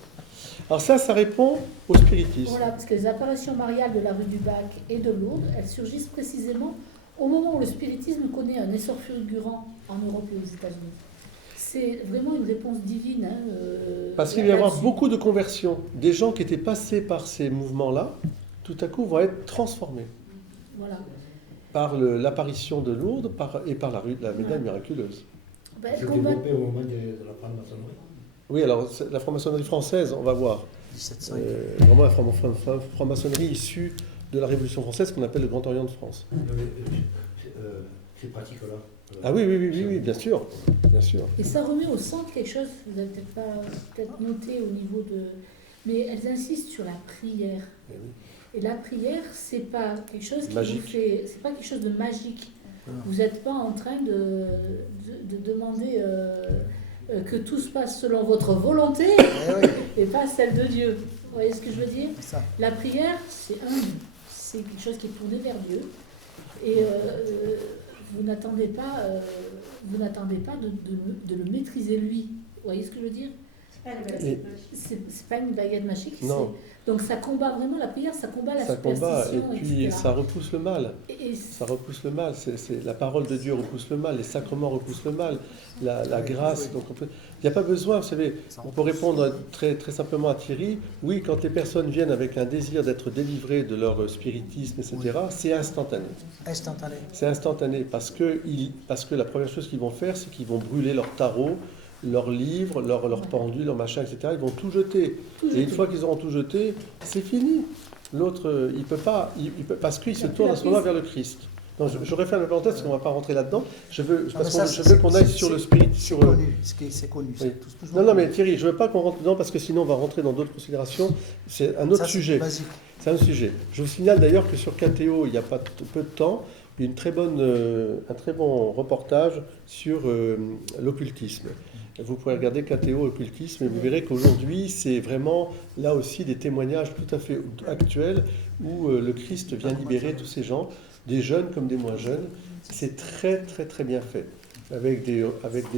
Alors ça répond au spiritisme. Voilà, parce que les apparitions mariales de la rue du Bac et de Lourdes, elles surgissent précisément au moment où le spiritisme connaît un essor fulgurant en Europe et aux États-Unis. C'est vraiment une réponse divine. Parce qu'il va y avoir là-dessus. beaucoup de conversions. Des gens qui étaient passés par ces mouvements-là, tout à coup vont être transformés Voilà. par l'apparition de Lourdes et par la médaille miraculeuse. Ben, C'est combat- développé au moment de la franc-maçonnerie. Oui, alors la franc-maçonnerie française, on va voir. 1700. Vraiment la franc-maçonnerie issue de la Révolution française qu'on appelle le Grand Orient de France. Ces pratiques-là. Ah oui, bien sûr. Bien sûr. Et ça remet au centre quelque chose, vous n'avez peut-être pas noté au niveau de... Mais elles insistent sur la prière. Eh oui. Et la prière, c'est pas quelque chose qui Magique. vous fait... C'est pas quelque chose de magique. Non. Vous n'êtes pas en train de demander que tout se passe selon votre volonté Eh oui, et pas celle de Dieu. Vous voyez ce que je veux dire? c'est ça. La prière, c'est quelque chose qui est tourné vers Dieu. Et vous n'attendez pas de le maîtriser lui. Vous voyez ce que je veux dire? C'est pas une baguette magique. Non. Donc ça combat vraiment la prière, ça combat la Ça combat et superstition, puis etc. ça repousse le mal. Et Ça repousse le mal. C'est la parole de Dieu repousse le mal. Les sacrements repoussent le mal. La grâce. Donc il n'y a pas besoin, vous savez, on peut répondre très, très simplement à Thierry. Oui, quand les personnes viennent avec un désir d'être délivrées de leur spiritisme, etc., c'est instantané. Instantané. C'est instantané parce que la première chose qu'ils vont faire, c'est qu'ils vont brûler leur tarot, leurs livres, leurs pendules, leurs machins, etc. Ils vont tout jeter. tout Et une jeté. fois qu'ils auront tout jeté, c'est fini. L'autre, il peut pas, parce qu'il se Il a tourne à plus ce la moment-là prise. vers le Christ. Non, j'aurais fait une parenthèse parce qu'on ne va pas rentrer là-dedans. Je veux qu'on aille sur le spirit, C'est sur connu. C'est connu. Oui. C'est toujours Non, mais connu. Thierry, je ne veux pas qu'on rentre dedans parce que sinon on va rentrer dans d'autres considérations. C'est un autre Ça, c'est sujet. basique. C'est un autre sujet. Je vous signale d'ailleurs que sur KTO, il n'y a pas peu de temps, un très bon reportage sur l'occultisme. Vous pourrez regarder KTO occultisme et vous verrez qu'aujourd'hui, c'est vraiment là aussi des témoignages tout à fait actuels où le Christ vient libérer tous ces gens, des jeunes comme des moins jeunes. C'est très très très bien fait, avec des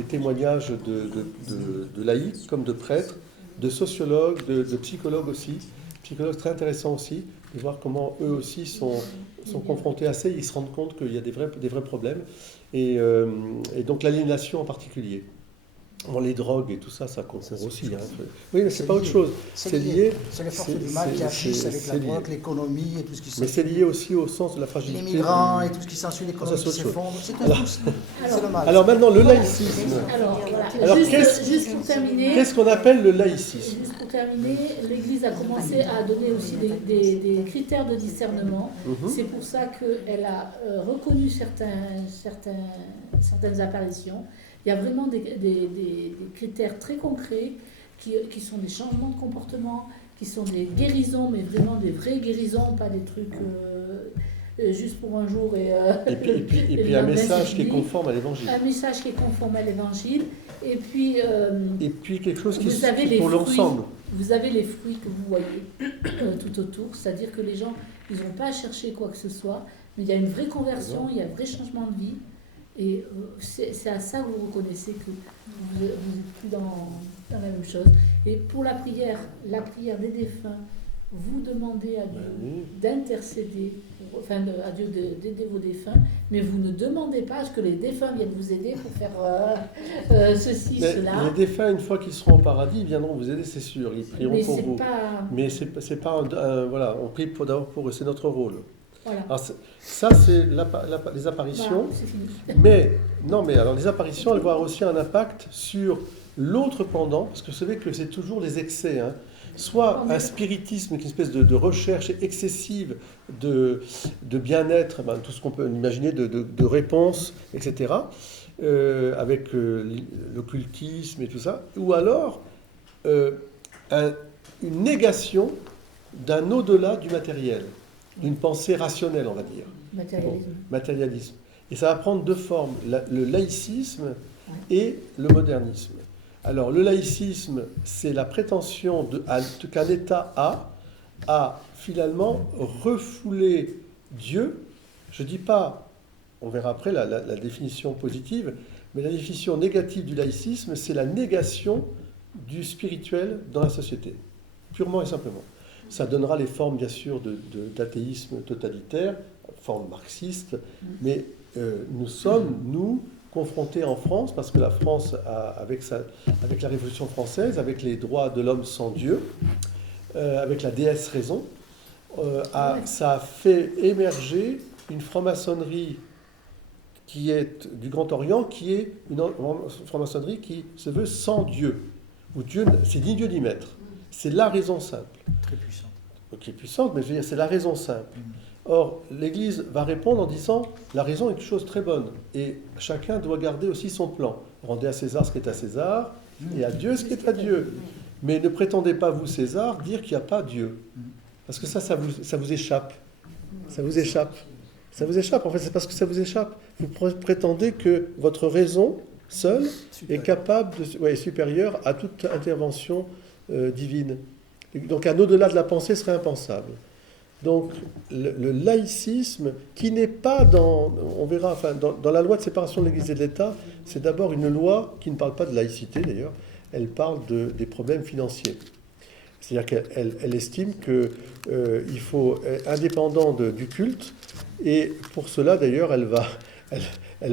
témoignages de laïcs comme de prêtres, de sociologues, de psychologues aussi. Psychologues très intéressants aussi, de voir comment eux aussi sont confrontés à ça, ils se rendent compte qu'il y a des vrais problèmes, et donc l'aliénation en particulier. Bon, les drogues et tout ça, ça concourt aussi. Hein. Oui, mais c'est pas autre chose. C'est lié. C'est les forces du mal qui agissent avec la drogue, l'économie et tout ce qui Mais s'ensuit. c'est lié aussi au sens de la Les fragilité. migrants et tout ce qui s'ensuit, l'économie Ça, qui c'est autre chose. s'effondre. C'est un souci. C'est le mal. Alors maintenant, le laïcisme. Alors, voilà. Alors, juste pour terminer, Qu'est-ce qu'on appelle le laïcisme? juste pour terminer, l'Église a commencé à donner aussi des critères de discernement. Mhm. C'est pour ça qu'elle a reconnu certaines apparitions. Il y a vraiment des critères très concrets qui sont des changements de comportement, qui sont des guérisons, mais vraiment des vraies guérisons, pas des trucs juste pour un jour et Et puis un message qui est conforme à l'évangile. un message qui est conforme à l'évangile. Et puis, Et puis quelque chose qui vous avez est les pour fruits. l'ensemble. Vous avez les fruits que vous voyez tout autour, c'est-à-dire que les gens, ils n'ont pas à chercher quoi que ce soit, mais il y a une vraie conversion, il y a un vrai changement de vie, et c'est à ça que vous reconnaissez que vous n'êtes plus dans la même chose. Et pour la prière des défunts, vous demandez à Dieu Oui. d'intercéder, à Dieu d'aider vos défunts, mais vous ne demandez pas à ce que les défunts viennent vous aider pour faire ceci, Mais cela. les défunts, une fois qu'ils seront au paradis, ils viendront vous aider, c'est sûr. Ils prieront Mais pour c'est vous. pas... Mais c'est pas voilà, on prie d'abord pour eux, c'est notre rôle. Voilà. Alors ça, c'est les apparitions. Voilà, c'est fini. Mais alors les apparitions, elles vont avoir aussi un impact sur l'autre pendant, parce que vous savez que c'est toujours les excès. Hein. Soit un spiritisme, une espèce de recherche excessive de bien-être, tout ce qu'on peut imaginer de réponses, etc., avec l'occultisme et tout ça, ou alors une négation d'un au-delà du matériel, d'une pensée rationnelle, on va dire. Matérialisme. Matérialisme. Et ça va prendre deux formes, le laïcisme et le modernisme. Alors, le laïcisme, c'est la prétention qu'un État a à finalement refouler Dieu, je ne dis pas, on verra après la définition positive, mais la définition négative du laïcisme, c'est la négation du spirituel dans la société, purement et simplement. Ça donnera les formes, bien sûr, d'athéisme totalitaire, forme marxiste, mais nous sommes, nous, confrontés en France, parce que la France, avec la Révolution française, avec les droits de l'homme sans Dieu, avec la déesse raison, ça a fait émerger une franc-maçonnerie qui est du Grand Orient, qui est une franc-maçonnerie qui se veut sans Dieu, où Dieu, c'est ni Dieu ni maître. C'est la raison simple. Très puissante. Qui est puissante, mais je veux dire, c'est la raison simple. Or, l'Église va répondre en disant, la raison est une chose très bonne, et chacun doit garder aussi son plan. Rendez à César ce qui est à César, et à Dieu ce qui est à Dieu. Mais ne prétendez pas, vous, César, dire qu'il n'y a pas Dieu. Parce que ça vous échappe. Ça vous échappe. Ça vous échappe, en fait, c'est parce que ça vous échappe. Vous prétendez que votre raison seule est capable est supérieure à toute intervention divine. Donc un au-delà de la pensée serait impensable. Donc le laïcisme, qui n'est pas on verra, enfin, dans la loi de séparation de l'Église et de l'État, c'est d'abord une loi qui ne parle pas de laïcité d'ailleurs, elle parle des problèmes financiers. C'est-à-dire qu'elle estime qu'il faut être indépendant du culte, et pour cela d'ailleurs elle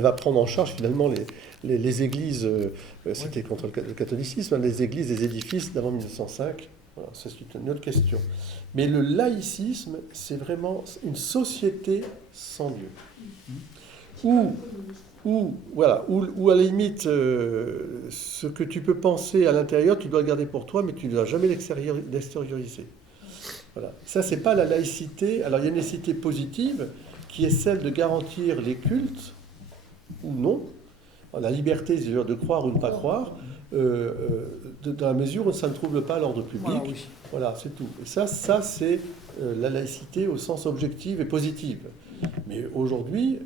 va prendre en charge finalement les églises, c'était contre le catholicisme, les églises, les édifices d'avant 1905. Voilà, c'est une autre question. Mais le laïcisme, c'est vraiment une société sans Dieu. Où à la limite, ce que tu peux penser à l'intérieur, tu dois le garder pour toi, mais tu ne dois jamais l'extérioriser. Voilà. Ça, c'est pas la laïcité. Alors, il y a une laïcité positive, qui est celle de garantir les cultes, ou non, la liberté de croire ou de ne pas croire, dans la mesure où ça ne trouble pas l'ordre public. Voilà, oui. Voilà, c'est tout. Et ça c'est la laïcité au sens objectif et positif. Mais aujourd'hui,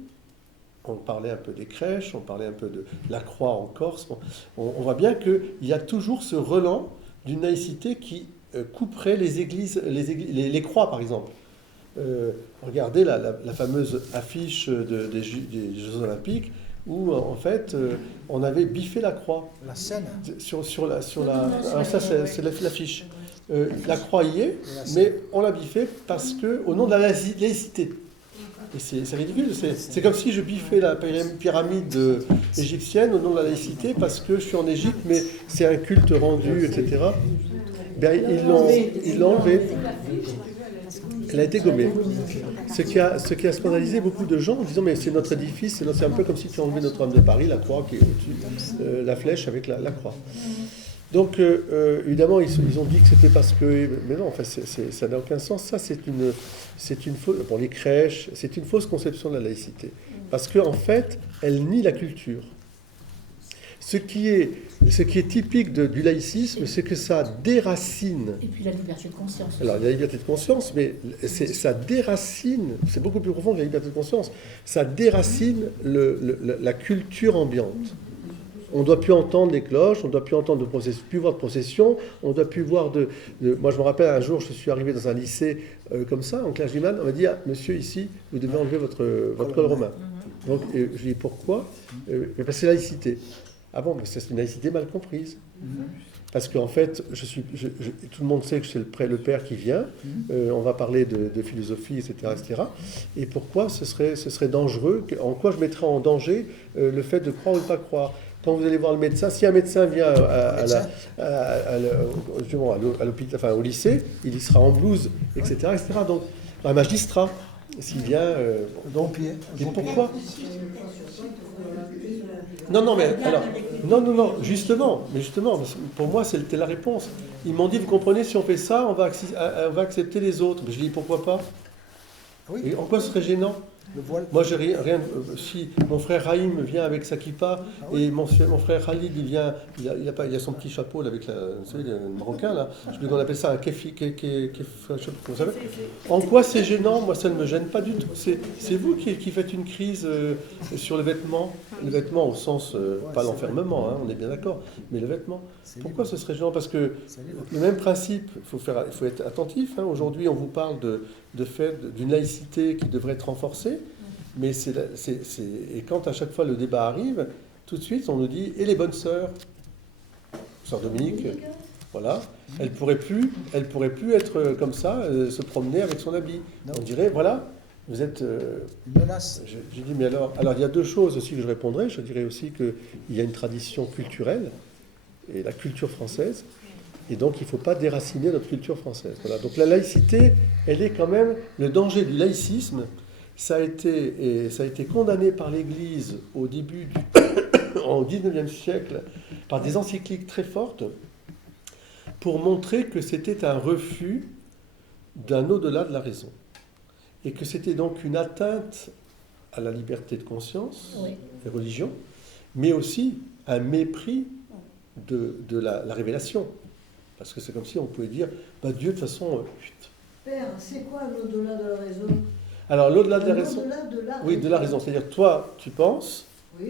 on parlait un peu des crèches, on parlait un peu de la croix en Corse. On voit bien qu'il y a toujours ce relent d'une laïcité qui couperait les églises, les croix, par exemple. Regardez la fameuse affiche des Jeux Olympiques, où en fait on avait biffé la croix. La scène. Sur la alors ça c'est l'affiche. La croix y est, mais on l'a biffé parce que au nom de la laïcité. Et c'est ridicule. C'est comme si je biffais la pyramide égyptienne au nom de la laïcité parce que je suis en Égypte, mais c'est un culte rendu, etc. Ben, ils l'ont enlevé. Elle a été gommée. Ce qui a scandalisé beaucoup de gens en disant mais c'est notre édifice, c'est un peu comme si tu enlevais Notre-Dame de Paris, la croix qui est au-dessus, la flèche avec la croix. Donc évidemment ils ont dit que c'était parce que... Mais non, enfin, ça n'a aucun sens. Ça c'est une fausse... Bon, les crèches, c'est une fausse conception de la laïcité. Parce qu'en fait, elle nie la culture. Ce qui est typique du laïcisme, c'est que ça déracine... Et puis la liberté de conscience. Alors, il y a la liberté de conscience, mais ça déracine, c'est beaucoup plus profond que la liberté de conscience, ça déracine la culture ambiante. On ne doit plus entendre les cloches, on ne doit plus entendre plus voir de procession, on ne doit plus voir Moi, je me rappelle, un jour, je suis arrivé dans un lycée comme ça, en clergyman, on m'a dit, monsieur, ici, vous devez enlever votre col romain. Donc, je lui ai dit, pourquoi ? Parce que c'est laïcité. Ah bon, mais c'est une laïcité mal comprise. Parce qu'en fait, tout le monde sait que c'est le père qui vient, on va parler de philosophie, etc. Et pourquoi ce serait dangereux, en quoi je mettrais en danger le fait de croire ou de ne pas croire ? Quand vous allez voir le médecin, si un médecin vient au lycée, il y sera en blouse, etc. Donc, un magistrat, s'il vient... et pourquoi ? Non, mais alors, non, justement, pour moi, c'était la réponse. Ils m'ont dit, vous comprenez, si on fait ça, on va accepter les autres. Mais je dis, pourquoi pas ? Oui. Et en quoi ce serait gênant ? Le voile. Moi, j'ai si mon frère Raïm vient avec sa kippa et mon frère Khalid, il vient, il a son petit chapeau là, avec vous savez, le marocain là. Je sais qu'on appelle ça un vous savez. En quoi c'est gênant? Moi, ça ne me gêne pas du tout. C'est vous qui faites une crise sur le vêtement au sens pas l'enfermement, hein, on est bien d'accord, mais le vêtement. Pourquoi ce serait gênant? Parce que le même principe, il faut être attentif. Hein. Aujourd'hui, on vous parle d'une laïcité qui devrait être renforcée, mais et quand à chaque fois le débat arrive, tout de suite on nous dit et les bonnes sœurs, sœur Dominique, voilà, elle pourrait plus être comme ça, se promener avec son habit. Non. On dirait voilà, vous êtes une menace. J'ai dit mais alors il y a deux choses aussi que je répondrai. Je dirais aussi qu'il y a une tradition culturelle et la culture française. Et donc, il ne faut pas déraciner notre culture française. Voilà. Donc, la laïcité, elle est quand même le danger du laïcisme. Ça a été condamné par l'Église au début au XIXe siècle par des encycliques très fortes pour montrer que c'était un refus d'un au-delà de la raison. Et que c'était donc une atteinte à la liberté de conscience et religion, mais aussi un mépris de la révélation. Parce que c'est comme si on pouvait dire, Dieu, de toute façon... Père, c'est quoi l'au-delà de la raison? Alors, l'au-delà de la raison... Oui, de la raison. C'est-à-dire, toi, tu penses,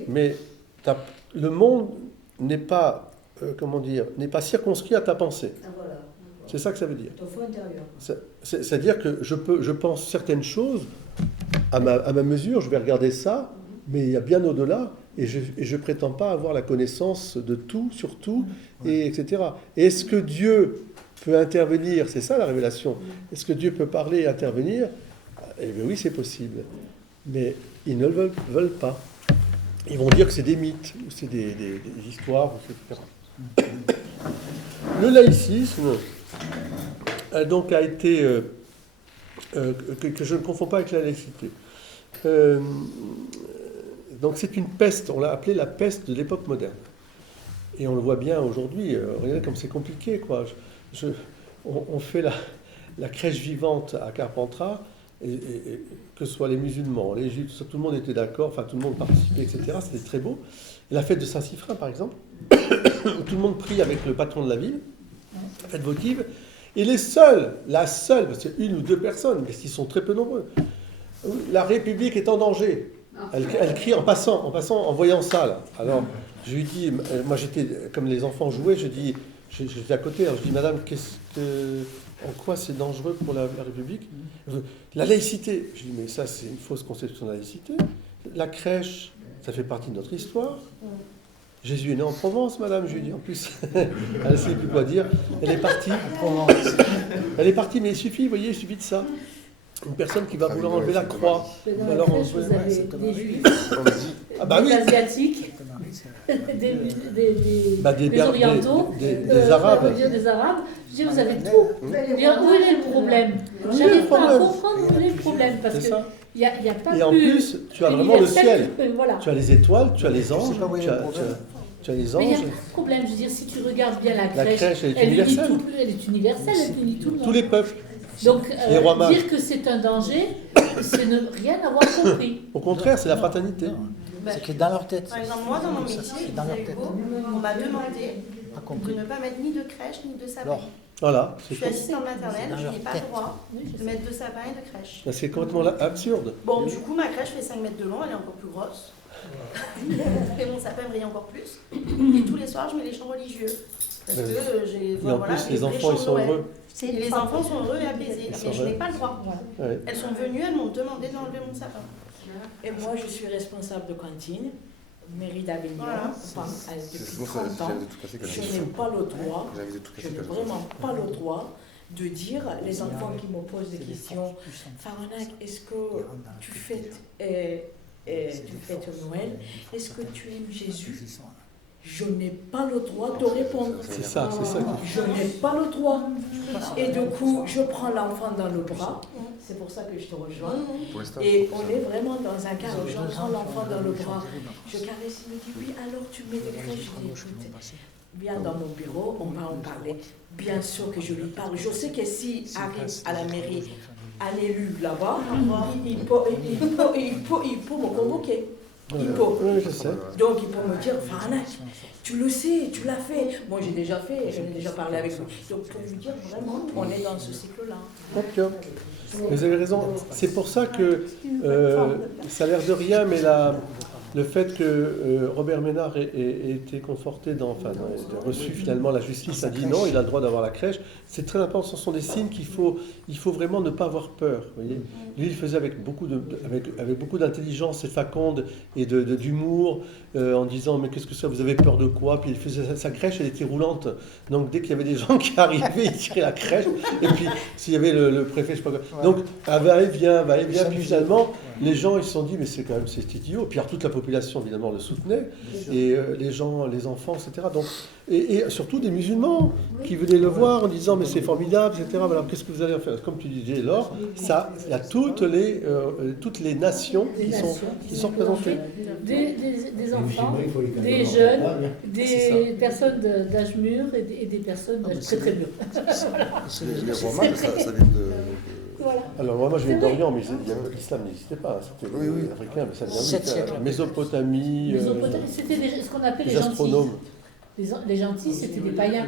mais le monde n'est pas, n'est pas circonscrit à ta pensée. Ah, voilà. C'est ça que ça veut dire. Ton fond intérieur. C'est-à-dire que je pense certaines choses à ma mesure, je vais regarder ça, mais il y a bien au-delà, et je prétends pas avoir la connaissance de tout, sur tout, et etc. Et est-ce que Dieu peut intervenir? C'est ça la révélation. Est-ce que Dieu peut parler et intervenir? Eh bien oui, c'est possible. Mais ils ne le veulent pas. Ils vont dire que c'est des mythes, ou c'est des histoires, etc. Le laïcisme donc a été... que je ne confonds pas avec la laïcité. Donc c'est une peste, on l'a appelée la peste de l'époque moderne. Et on le voit bien aujourd'hui, regardez comme c'est compliqué, quoi. On fait la crèche vivante à Carpentras, et que ce soit les musulmans, les juifs, tout le monde était d'accord, enfin tout le monde participait, etc. C'était très beau. Et la fête de Saint-Cyphrin, par exemple, où tout le monde prie avec le patron de la ville, la fête votive, et la seule, parce que c'est une ou deux personnes, mais ils sont très peu nombreux, la République est en danger. Elle crie en passant, en voyant ça, là. Alors, je lui dis, moi j'étais, comme les enfants jouaient, j'étais à côté, alors je dis, madame, en quoi c'est dangereux pour la République? La laïcité. Je dis, mais ça, c'est une fausse conception de la laïcité. La crèche, ça fait partie de notre histoire. Jésus est né en Provence, madame, je lui dis, en plus, elle ne sait plus quoi dire. Elle est partie. Elle est partie, mais il suffit de ça. Une personne qui va vouloir enlever la croix. Dans la crèche, vous avez des juifs, des asiatiques, des orientaux, des arabes. Des arabes. Je dis, vous avez tout. Où est le problème? J'arrive pas à comprendre où est le problème, parce qu'il n'y a pas plus. Et en plus, tu as vraiment le ciel. Voilà. Tu as les étoiles, tu as les anges, tu as les anges. Mais il n'y a pas de problème. Je veux dire, si tu regardes bien la crèche, elle est universelle. Elle est universelle, elle unit tout le monde. Tous les peuples. Donc, dire que c'est un danger, c'est ne rien avoir compris. Au contraire, c'est la fraternité. C'est qui est dans leur tête. Par exemple, moi, dans mon métier, on m'a demandé de ne pas mettre ni de crèche, ni de sapin. Voilà. Je suis assistante maternelle, je n'ai pas le droit de mettre de sapin et de crèche. C'est complètement absurde. Bon, du coup, ma crèche fait 5 mètres de long, elle est encore plus grosse. Et mon sapin brille encore plus. Et tous les soirs, je mets les chants religieux. Parce que j'ai. Et en plus, les enfants, ils sont heureux. Et les enfants sont heureux et apaisés. Mais je n'ai pas le droit. Ouais. Elles sont venues, elles m'ont demandé d'enlever mon sapin. Et moi, je suis responsable de cantine, mairie d'Avignon, depuis 30 ans. Je n'ai pas le droit, je n'ai vraiment pas le droit de dire, les enfants qui me posent des questions, Faranak, est-ce que tu fêtes Noël? Est-ce que tu aimes Jésus? Je n'ai pas le droit de répondre. C'est ça. Je n'ai pas le droit. Et du coup, je prends l'enfant dans le bras. C'est pour ça que je te rejoins. Et on est vraiment dans un cas où je prends l'enfant dans le bras. Je caresse, il me dit, oui, alors tu mets des crèches. Je dis, écoute, viens dans mon bureau, on va en parler. Bien sûr que je lui parle. Je sais que s'il arrive à la mairie un élu là-bas, il peut me convoquer. Il peut. Oui, je sais. Donc il peut me dire, Farnak, tu le sais, tu l'as fait. Moi j'ai déjà fait, j'en ai déjà parlé avec lui. Donc pour lui dire vraiment, on est dans ce cycle-là. D'accord. Vous avez raison. C'est pour ça que ça a l'air de rien, mais le fait que Robert Ménard ait été conforté ait reçu finalement la justice, a dit non, il a le droit d'avoir la crèche. C'est très important. Ce sont des signes il faut vraiment ne pas avoir peur. Vous voyez, lui, il faisait avec beaucoup d'intelligence et faconde et d'humour, en disant mais qu'est-ce que ça, vous avez peur de quoi? Puis il faisait sa crèche, elle était roulante. Donc dès qu'il y avait des gens qui arrivaient, il tirait la crèche. Et puis s'il y avait le préfet, je sais pas quoi. Donc va-et-vient. Puis finalement, les gens ils se sont dit mais c'est idiot. Puis alors, toute la population évidemment le soutenait et les gens, les enfants, etc. Donc et surtout des musulmans qui venaient le voir en disant mais c'est formidable, etc. Alors qu'est-ce que vous allez en faire? Comme tu disais, Laure, ça, il y a toutes les nations qui sont représentées. Des enfants, des jeunes, des personnes d'âge mûr et des personnes d'âge très très mûr. Les Romains, ça vient de... Voilà. Alors moi je viens d'Orient, mais l'islam n'existait pas. C'était africain, mais ça vient de Mésopotamie. C'était ce qu'on appelait les astronomes. Les gentils, c'était des païens.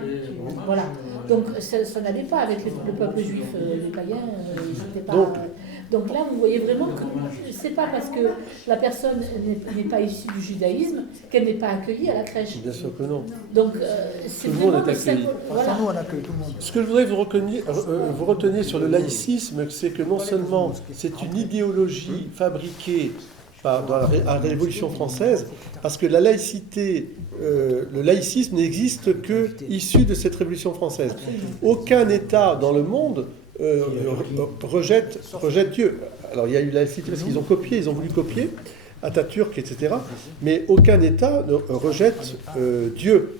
Voilà. Donc ça n'allait pas avec le peuple juif. Les païens, ils n'étaient pas. Donc là, vous voyez vraiment que c'est pas parce que la personne n'est pas issue du judaïsme qu'elle n'est pas accueillie à la crèche. Bien sûr que non. Donc c'est tout le monde vraiment est accueilli. Voilà. Nous, on accueille tout le monde. Ce que je voudrais vous retenir sur le laïcisme, c'est que non seulement c'est une idéologie fabriquée dans la Révolution française, parce que la laïcité, le laïcisme n'existe que issu de cette Révolution française. Aucun État dans le monde rejette Dieu. Alors il y a eu la laïcité parce qu'ils ont voulu copier Atatürk, etc. Mais aucun État ne rejette Dieu.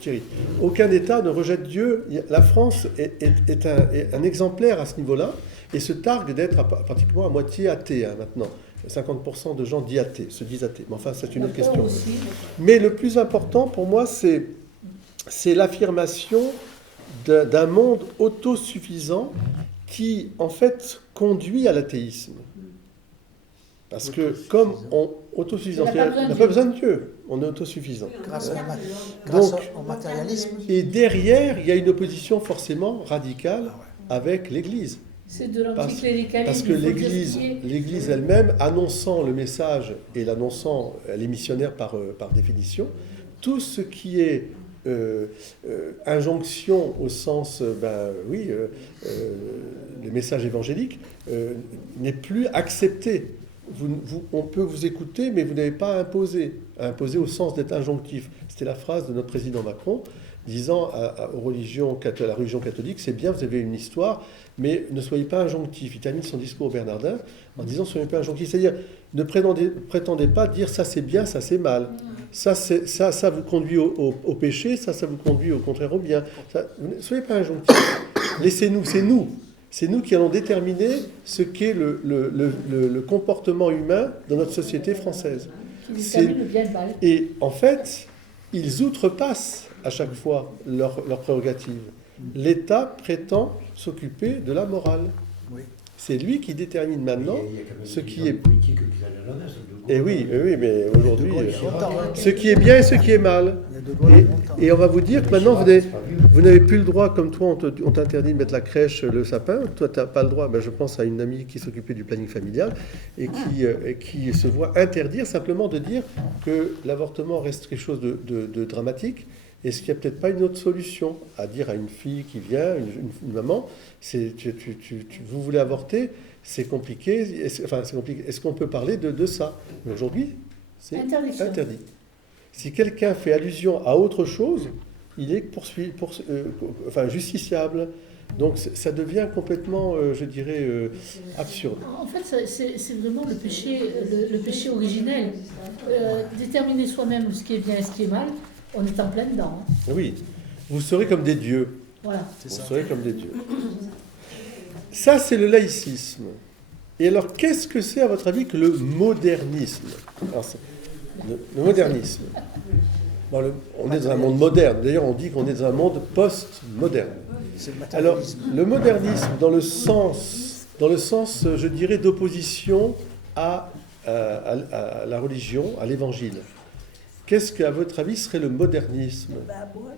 Thierry, aucun État ne rejette Dieu. La France est un exemplaire à ce niveau-là et se targue d'être pratiquement à moitié athée maintenant. 50% de gens se disent athées. Mais enfin, c'est une autre question. Mais le plus important pour moi, c'est l'affirmation d'un monde autosuffisant qui, en fait, conduit à l'athéisme. Parce que comme autosuffisant, on n'a pas besoin de Dieu, on est autosuffisant. Grâce au matérialisme. Et derrière, il y a une opposition forcément radicale avec l'Église. C'est de l'anticléricalisme. Parce que l'Église elle-même, annonçant le message et l'annonçant, elle est missionnaire par définition, tout ce qui est injonction au sens, les messages évangéliques, n'est plus accepté. On peut vous écouter, mais vous n'avez pas à imposer au sens d'être injonctif. C'était la phrase de notre président Macron, disant à la religion catholique, c'est bien, vous avez une histoire, mais ne soyez pas injonctif. Il termine son discours au Bernardin en disant, ne soyez pas injonctif. C'est-à-dire, ne prétendez pas dire ça c'est bien, ça c'est mal. Ça vous conduit au péché, ça vous conduit au contraire au bien. Ne soyez pas injonctif. Laissez-nous, c'est nous qui allons déterminer ce qu'est le comportement humain dans notre société française. Et en fait, ils outrepassent à chaque fois leurs prérogatives. L'État prétend s'occuper de la morale. Oui. C'est lui qui détermine maintenant ce qui est politique qui a la Et oui, mais aujourd'hui, ce qui est bien et ce qui est mal. Et on va vous dire que maintenant, vous n'avez plus le droit, comme toi, on t'interdit de mettre la crèche, le sapin. Toi, tu n'as pas le droit. Je pense à une amie qui s'occupait du planning familial et qui se voit interdire simplement de dire que l'avortement reste quelque chose de dramatique. Est-ce qu'il n'y a peut-être pas une autre solution à dire à une fille qui vient, une maman, vous voulez avorter, c'est compliqué. Est-ce qu'on peut parler de ça? Mais aujourd'hui, c'est interdit. Si quelqu'un fait allusion à autre chose, il est justiciable. Donc ça devient complètement, absurde. En fait, c'est vraiment le péché originel. Déterminer soi-même ce qui est bien et ce qui est mal, on est en plein dedans. Oui, vous serez comme des dieux. Voilà. Vous serez comme des dieux. Ça, c'est le laïcisme. Et alors, qu'est-ce que c'est, à votre avis, que le modernisme? Le modernisme. On est dans un monde moderne. D'ailleurs, on dit qu'on est dans un monde post-moderne. Alors, le modernisme, dans le sens dans le sens, je dirais, d'opposition à la religion, à l'évangile. Qu'est-ce qu'à votre avis serait le modernisme? Moi,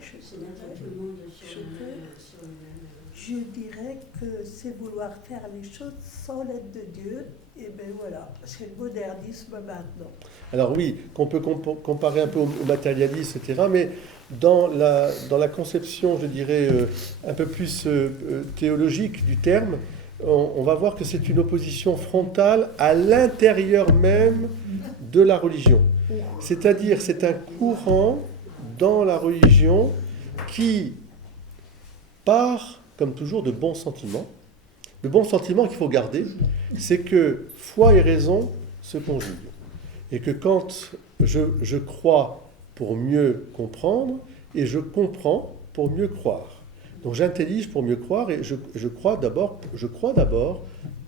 je dirais que c'est vouloir faire les choses sans l'aide de Dieu. Et bien voilà, c'est le modernisme maintenant. Alors oui, qu'on peut comparer un peu au matérialisme, etc. Mais dans la conception, je dirais, un peu plus théologique du terme, on va voir que c'est une opposition frontale à l'intérieur même de la religion. C'est-à-dire, c'est un courant dans la religion qui part, comme toujours, de bons sentiments. Le bon sentiment qu'il faut garder, c'est que foi et raison se conjuguent. Et que quand je crois pour mieux comprendre, et je comprends pour mieux croire. Donc j'intellige pour mieux croire, et je crois d'abord,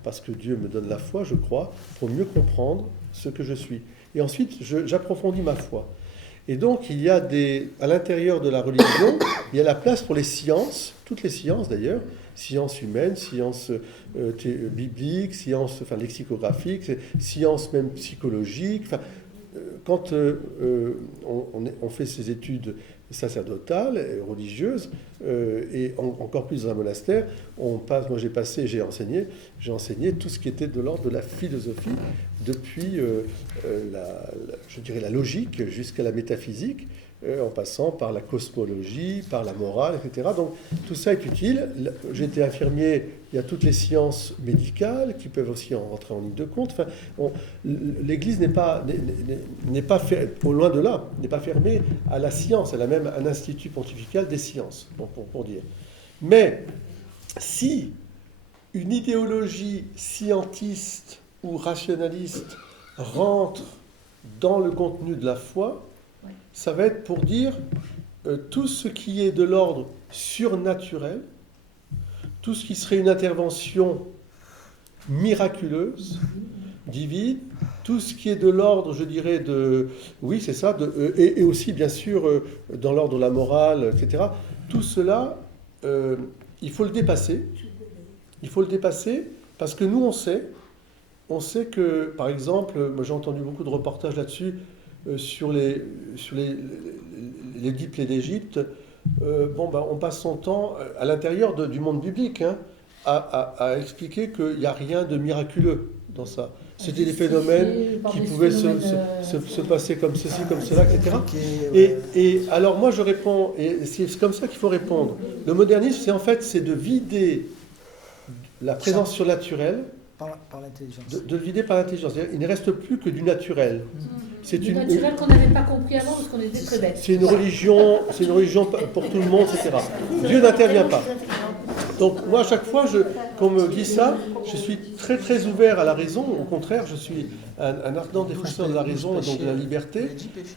parce que Dieu me donne la foi, je crois, pour mieux comprendre ce que je suis. Et ensuite, j'approfondis ma foi. Et donc, il y a à l'intérieur de la religion, il y a la place pour les sciences, toutes les sciences d'ailleurs, sciences humaines, sciences bibliques, sciences lexicographiques, sciences même psychologiques. Quand on fait ces études sacerdotales et religieuses, et encore plus dans un monastère, moi j'ai enseigné tout ce qui était de l'ordre de la philosophie, depuis je dirais la logique jusqu'à la métaphysique, en passant par la cosmologie, par la morale, etc. Donc tout ça est utile. J'étais infirmier, il y a toutes les sciences médicales qui peuvent aussi rentrer en ligne de compte. L'Église n'est pas au loin de là, n'est pas fermée à la science. Elle a même un institut pontifical des sciences, pour dire. Mais si une idéologie scientiste ou rationaliste rentre dans le contenu de la foi, ça va être pour dire tout ce qui est de l'ordre surnaturel, tout ce qui serait une intervention miraculeuse, divine, tout ce qui est de l'ordre, je dirais, et aussi bien sûr dans l'ordre de la morale, etc. Tout cela, il faut le dépasser. Il faut le dépasser parce que nous, on sait que, par exemple, moi j'ai entendu beaucoup de reportages là-dessus, sur les dix plaies d'Égypte, on passe son temps à l'intérieur du monde biblique à expliquer qu'il n'y a rien de miraculeux dans ça. C'était des phénomènes qui pouvaient se passer comme ceci, comme cela, etc. Et alors moi je réponds, et c'est comme ça qu'il faut répondre. Le modernisme, c'est de vider la présence surnaturelle par l'intelligence. De le vider par l'intelligence. Il ne reste plus que du naturel. C'est du naturel qu'on n'avait pas compris avant parce qu'on était très bêtes. C'est une religion pour tout le monde, etc. Dieu n'intervient pas. Donc moi, à chaque fois qu'on me dit ça, je suis très très ouvert à la raison. Au contraire, je suis un ardent défenseur de la raison et donc de la liberté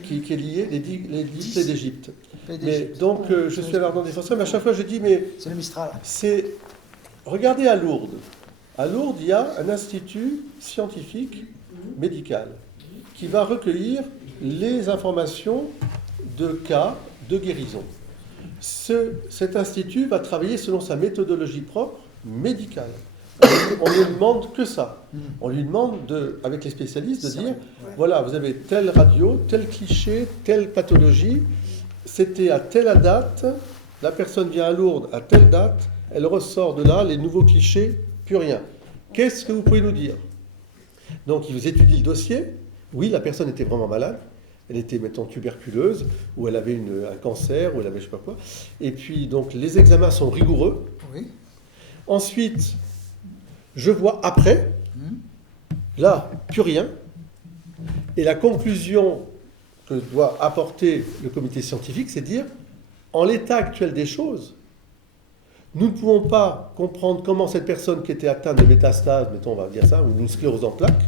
qui est lié les dix plaies d'Égypte. Mais donc je suis un ardent défenseur, mais à chaque fois je dis c'est le Mistral. Regardez à Lourdes. À Lourdes, il y a un institut scientifique médical qui va recueillir les informations de cas de guérison. Cet institut va travailler selon sa méthodologie propre médicale. On ne lui demande que ça. On lui demande, avec les spécialistes, de dire, voilà, vous avez telle radio, tel cliché, telle pathologie, c'était à telle date, la personne vient à Lourdes à telle date, elle ressort de là, les nouveaux clichés, plus rien. Qu'est-ce que vous pouvez nous dire? Donc, il vous étudie le dossier. Oui, la personne était vraiment malade. Elle était, mettons, tuberculeuse, ou elle avait un cancer, ou elle avait je ne sais pas quoi. Et puis, donc, les examens sont rigoureux. Oui. Ensuite, je vois après, là, plus rien. Et la conclusion que doit apporter le comité scientifique, c'est de dire, en l'état actuel des choses, nous ne pouvons pas comprendre comment cette personne qui était atteinte de métastases, mettons, on va dire ça, ou d'une sclérose en plaques,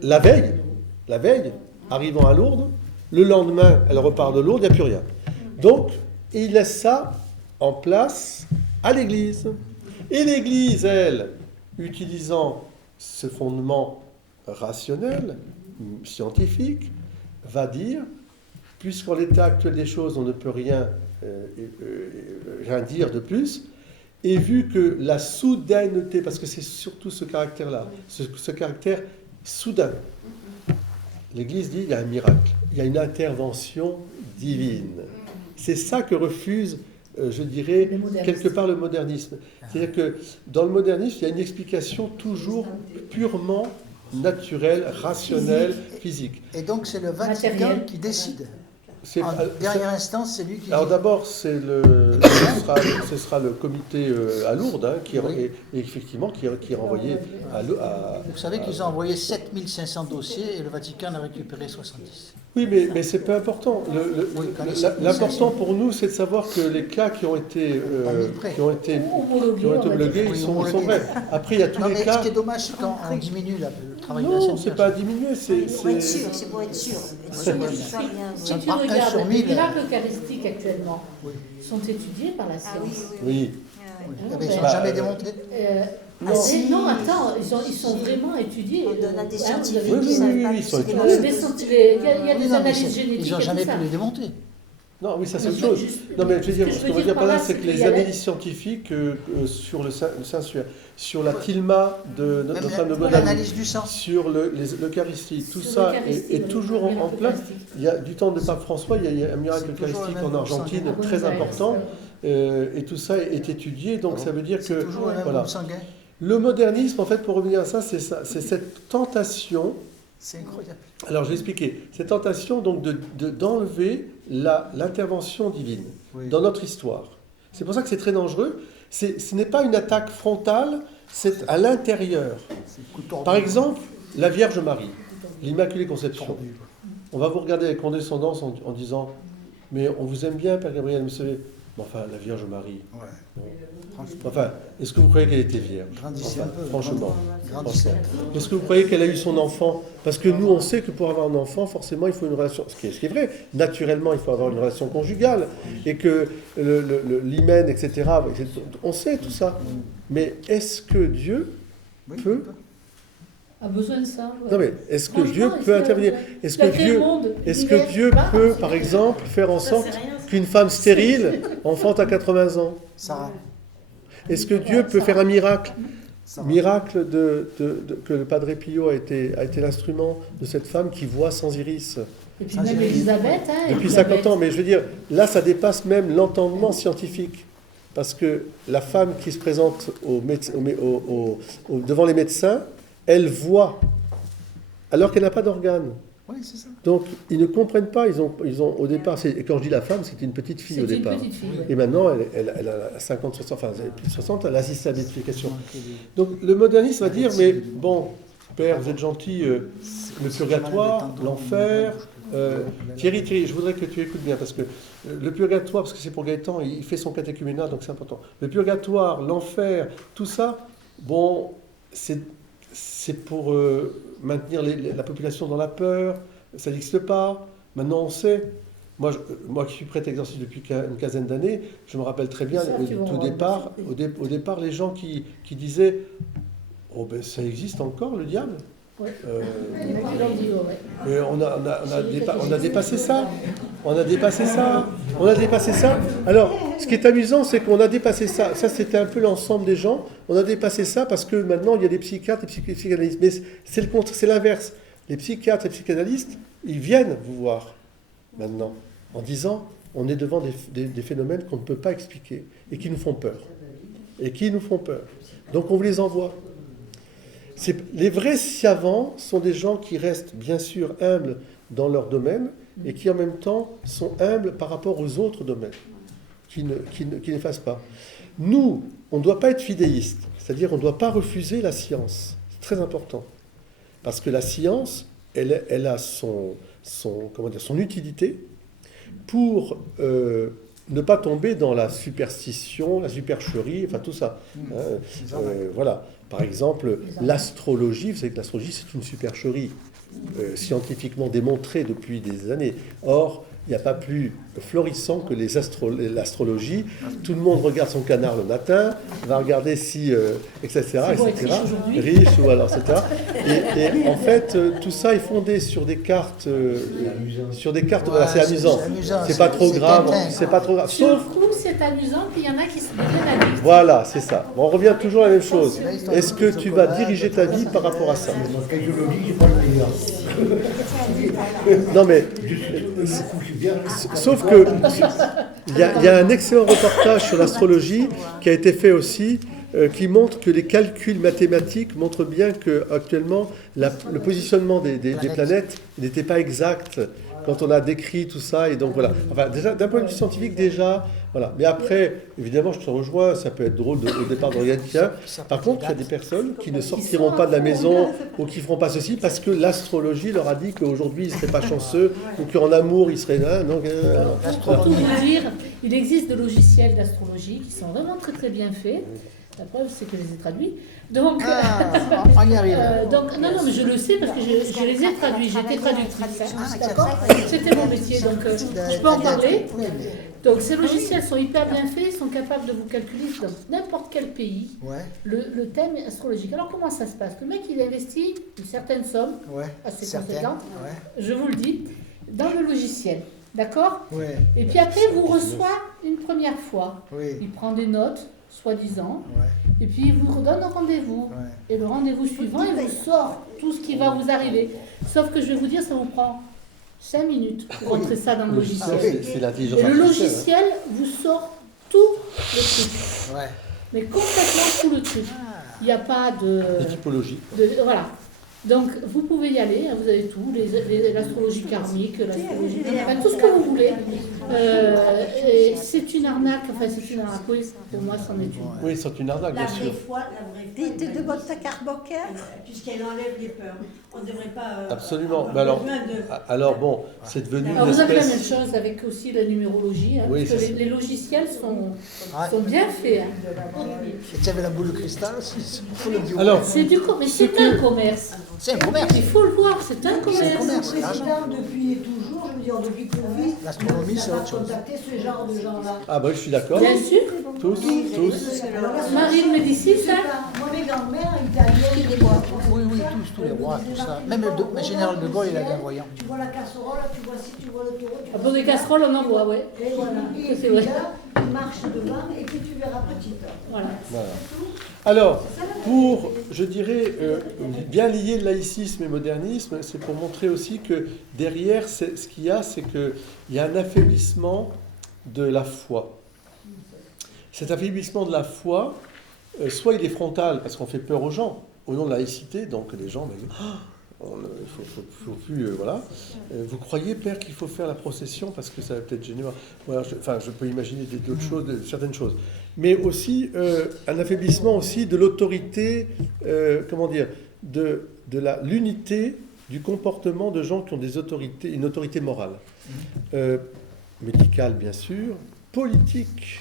la veille, arrivant à Lourdes, le lendemain, elle repart de Lourdes, il n'y a plus rien. Donc, il laisse ça en place à l'Église. Et l'Église, elle, utilisant ce fondement rationnel, scientifique, va dire, puisqu'en l'état actuel des choses, on ne peut rien dire de plus, et vu que la soudaineté, parce que c'est surtout ce caractère-là, ce caractère soudain, l'Église dit il y a un miracle, il y a une intervention divine. C'est ça que refuse, je dirais, quelque part le modernisme. C'est-à-dire que dans le modernisme, il y a une explication toujours purement naturelle, rationnelle, physique. Et donc c'est le Vatican qui décide. En dernière instance, c'est lui qui... Alors d'abord, ce sera le comité à Lourdes, hein, qui est effectivement qui est renvoyé à... Vous savez qu'ils ont envoyé 7500 dossiers et le Vatican a récupéré 70. Oui, mais c'est peu important. L'important pour nous, c'est de savoir que les cas qui ont été homologués, ils sont vrais. Après, il y a tous les cas... Ce qui est dommage, c'est quand on diminue le travail de la Non, c'est pas diminuer, c'est pour être sûr, c'est pour être sûr. Si tu regardes, les miracles eucharistiques actuellement sont étudiés par la science. Oui. Ils ne sont jamais démontrés. Non, attends, ils sont vraiment étudiés. On donne à des scientifiques Oui, qui savent pas ils sont ce Il y a des analyses génétiques. Ils n'ont jamais pu les démontrer. Non, oui, ça c'est autre chose. Non, mais je veux dire, ce qu'on veut dire par là, c'est que les analyses scientifiques sur le Saint-Suaire, sur la tilma de Notre-Dame de Guadalupe, sur l'Eucharistie, tout ça est toujours en place. Il y a du temps de Pape François, il y a un miracle eucharistique en Argentine très important, et tout ça est étudié, donc ça veut dire que voilà. Le modernisme, en fait, pour revenir à ça, c'est cette tentation. C'est incroyable. Alors, je vais expliquer. Cette tentation, donc, d'enlever l'intervention divine dans notre histoire. C'est pour ça que c'est très dangereux. Ce n'est pas une attaque frontale, c'est à l'intérieur. Par exemple, la Vierge Marie, l'Immaculée Conception. On va vous regarder avec condescendance en disant « Mais on vous aime bien, Père Gabriel, vous savez. » Enfin, la Vierge Marie. Enfin, est-ce que vous croyez qu'elle était vierge? Franchement. Est-ce que vous croyez qu'elle a eu son enfant? Parce que nous, on sait que pour avoir un enfant, forcément, il faut une relation. Ce qui est vrai. Naturellement, il faut avoir une relation conjugale. Et que l'hymen, etc. On sait tout ça. Mais est-ce que Dieu peut... a besoin de ça. Ouais. Non mais est-ce que Dieu peut intervenir? Est-ce que Dieu peut, par exemple, faire en sorte qu'une femme stérile enfante à 80 ans? Sarah. Est-ce que Dieu peut faire un miracle? Miracle que le Padre Pio a été l'instrument de cette femme qui voit sans iris. Et puis même Elisabeth. Depuis 50 ans, mais je veux dire, là ça dépasse même l'entendement scientifique. Parce que la femme qui se présente devant les médecins, elle voit, alors qu'elle n'a pas d'organes. Oui, c'est ça. Donc, ils ne comprennent pas. Ils ont au départ, et quand je dis la femme, c'était une petite fille au départ. Une petite fille, ouais. Et maintenant, elle a 50, 60, enfin, plus de 60, elle assiste à l'éducation. Donc, le modernisme va dire, mais bon, Père, vous êtes gentil, le purgatoire, l'enfer... Thierry, je voudrais que tu écoutes bien, parce que le purgatoire, parce que c'est pour Gaëtan, il fait son catéchuménat, donc c'est important. Le purgatoire, l'enfer, tout ça, bon, c'est pour maintenir la population dans la peur, ça n'existe pas. Maintenant, on sait. Moi qui suis prêtre exercice depuis une quinzaine d'années, je me rappelle très bien, au départ, les gens qui disaient « Oh ben, ça existe encore, le diable ?» Ouais. Mais on a dépassé ça. On a dépassé ça. Alors, ce qui est amusant, c'est qu'on a dépassé ça. Ça, c'était un peu l'ensemble des gens. On a dépassé ça parce que maintenant, il y a des psychiatres et des psychanalystes. Mais c'est l'inverse. Les psychiatres et psychanalystes, ils viennent vous voir maintenant en disant on est devant des phénomènes qu'on ne peut pas expliquer et qui nous font peur. Donc, on vous les envoie. Les vrais savants sont des gens qui restent bien sûr humbles dans leur domaine et qui en même temps sont humbles par rapport aux autres domaines, qui n'effacent pas. Nous, on ne doit pas être fidéistes, c'est-à-dire on ne doit pas refuser la science. C'est très important. Parce que la science, elle a son utilité pour ne pas tomber dans la superstition, la supercherie, enfin tout ça. Voilà. Par exemple, l'astrologie, vous savez que l'astrologie, c'est une supercherie scientifiquement démontrée depuis des années. Or, il n'y a pas plus florissant que l'astrologie. Tout le monde regarde son canard le matin, va regarder si, etc., etc. Riche ou alors, etc. Et en fait, tout ça est fondé sur des cartes, voilà, c'est amusant. C'est pas trop grave, c'est pas trop grave. Sur le coup, c'est amusant, puis il y en a qui se deviennent addicts. Voilà, c'est ça. Bon, on revient toujours à la même chose. Est-ce que tu vas diriger ta vie par rapport à ça? Dans quelle géologie, j'ai pas le meilleur. Non mais, sauf que il y a un excellent reportage sur l'astrologie qui a été fait aussi, qui montre que les calculs mathématiques montrent bien que actuellement le positionnement des planètes n'était pas exact quand on a décrit tout ça, et donc voilà. Enfin, déjà, d'un point de vue scientifique, déjà, voilà. Mais après, évidemment, je te rejoins, ça peut être drôle au départ de regarder tiens. Par contre, il y a des personnes qui ne sortiront pas de la maison ou qui ne feront pas ceci parce que l'astrologie leur a dit qu'aujourd'hui, ils ne seraient pas chanceux ou qu'en amour, ils seraient là. Donc, pour tout vous dire, il existe des logiciels d'astrologie qui sont vraiment très très bien faits. La preuve, c'est que je les ai traduits. Donc, on y arrive. Non, mais je le sais parce que je les ai traduits. J'étais traductrice. D'accord ? C'était mon métier, donc je peux en parler. Donc, ces logiciels sont hyper bien faits, ils sont capables de vous calculer dans n'importe quel pays le thème astrologique. Alors, comment ça se passe ? Le mec, il investit une certaine somme, assez conséquente, je vous le dis, dans le logiciel. D'accord ? Et puis après, il vous reçoit une première fois. Il prend des notes, soi-disant, et puis il vous redonne un rendez-vous. Et le rendez-vous suivant, il vous sort tout ce qui va vous arriver. Sauf que je vais vous dire, ça vous prend 5 minutes pour rentrer ça dans le logiciel. C'est l'intelligence et le artificielle. logiciel vous sort tout le truc. Mais complètement tout le truc. Il n'y a pas de typologie. Voilà. Donc, vous pouvez y aller, hein, vous avez tout, l'astrologie karmique, l'astrologie, enfin, tout ce que vous voulez. Et c'est une arnaque, oui, pour moi, c'en est une. Oui, c'est une arnaque, bien sûr. Dites de votre carte bancaire. Puisqu'elle enlève les peurs. On ne devrait pas... Absolument. Mais alors, bon, c'est devenu alors, une vous avez la espèce... même chose avec aussi la numérologie, hein, Oui, parce que les logiciels sont bien faits. Hein. Et tu avais la boule de cristal aussi. Alors, c'est du commerce, c'est un commerce. C'est un commerce. Il faut le voir, c'est un commerce. C'est le président depuis toujours, je veux dire depuis Covid. L'astronomie, c'est autre chose. Contacter ce genre de gens-là. Ah bah je suis d'accord. Bien sûr. Tous. Marine Médicis, ça. Moi, mes grands-mères italiennes, Oui, tous les rois, tout ça. Même le général de Gaulle, il avait un voyant. tu vois la casserole, tu vois si tu vois le taureau. Ah, pour des casseroles, on en voit, ouais. Et voilà. Et C'est puis vrai. là, tu marches devant et puis tu verras petite. Voilà. Alors, pour, je dirais, bien lier laïcisme et modernisme, c'est pour montrer aussi que derrière, ce qu'il y a, c'est qu'il y a un affaiblissement de la foi. Cet affaiblissement de la foi, soit il est frontal, parce qu'on fait peur aux gens, au nom de la laïcité, donc les gens disent « il faut plus, voilà. Vous croyez, Père, qu'il faut faire la procession parce que ça va peut-être gêner. Voilà, je peux imaginer d'autres choses, certaines choses. Mais aussi un affaiblissement aussi de l'autorité, de l'unité du comportement de gens qui ont des autorités, une autorité morale, médicale bien sûr, politique.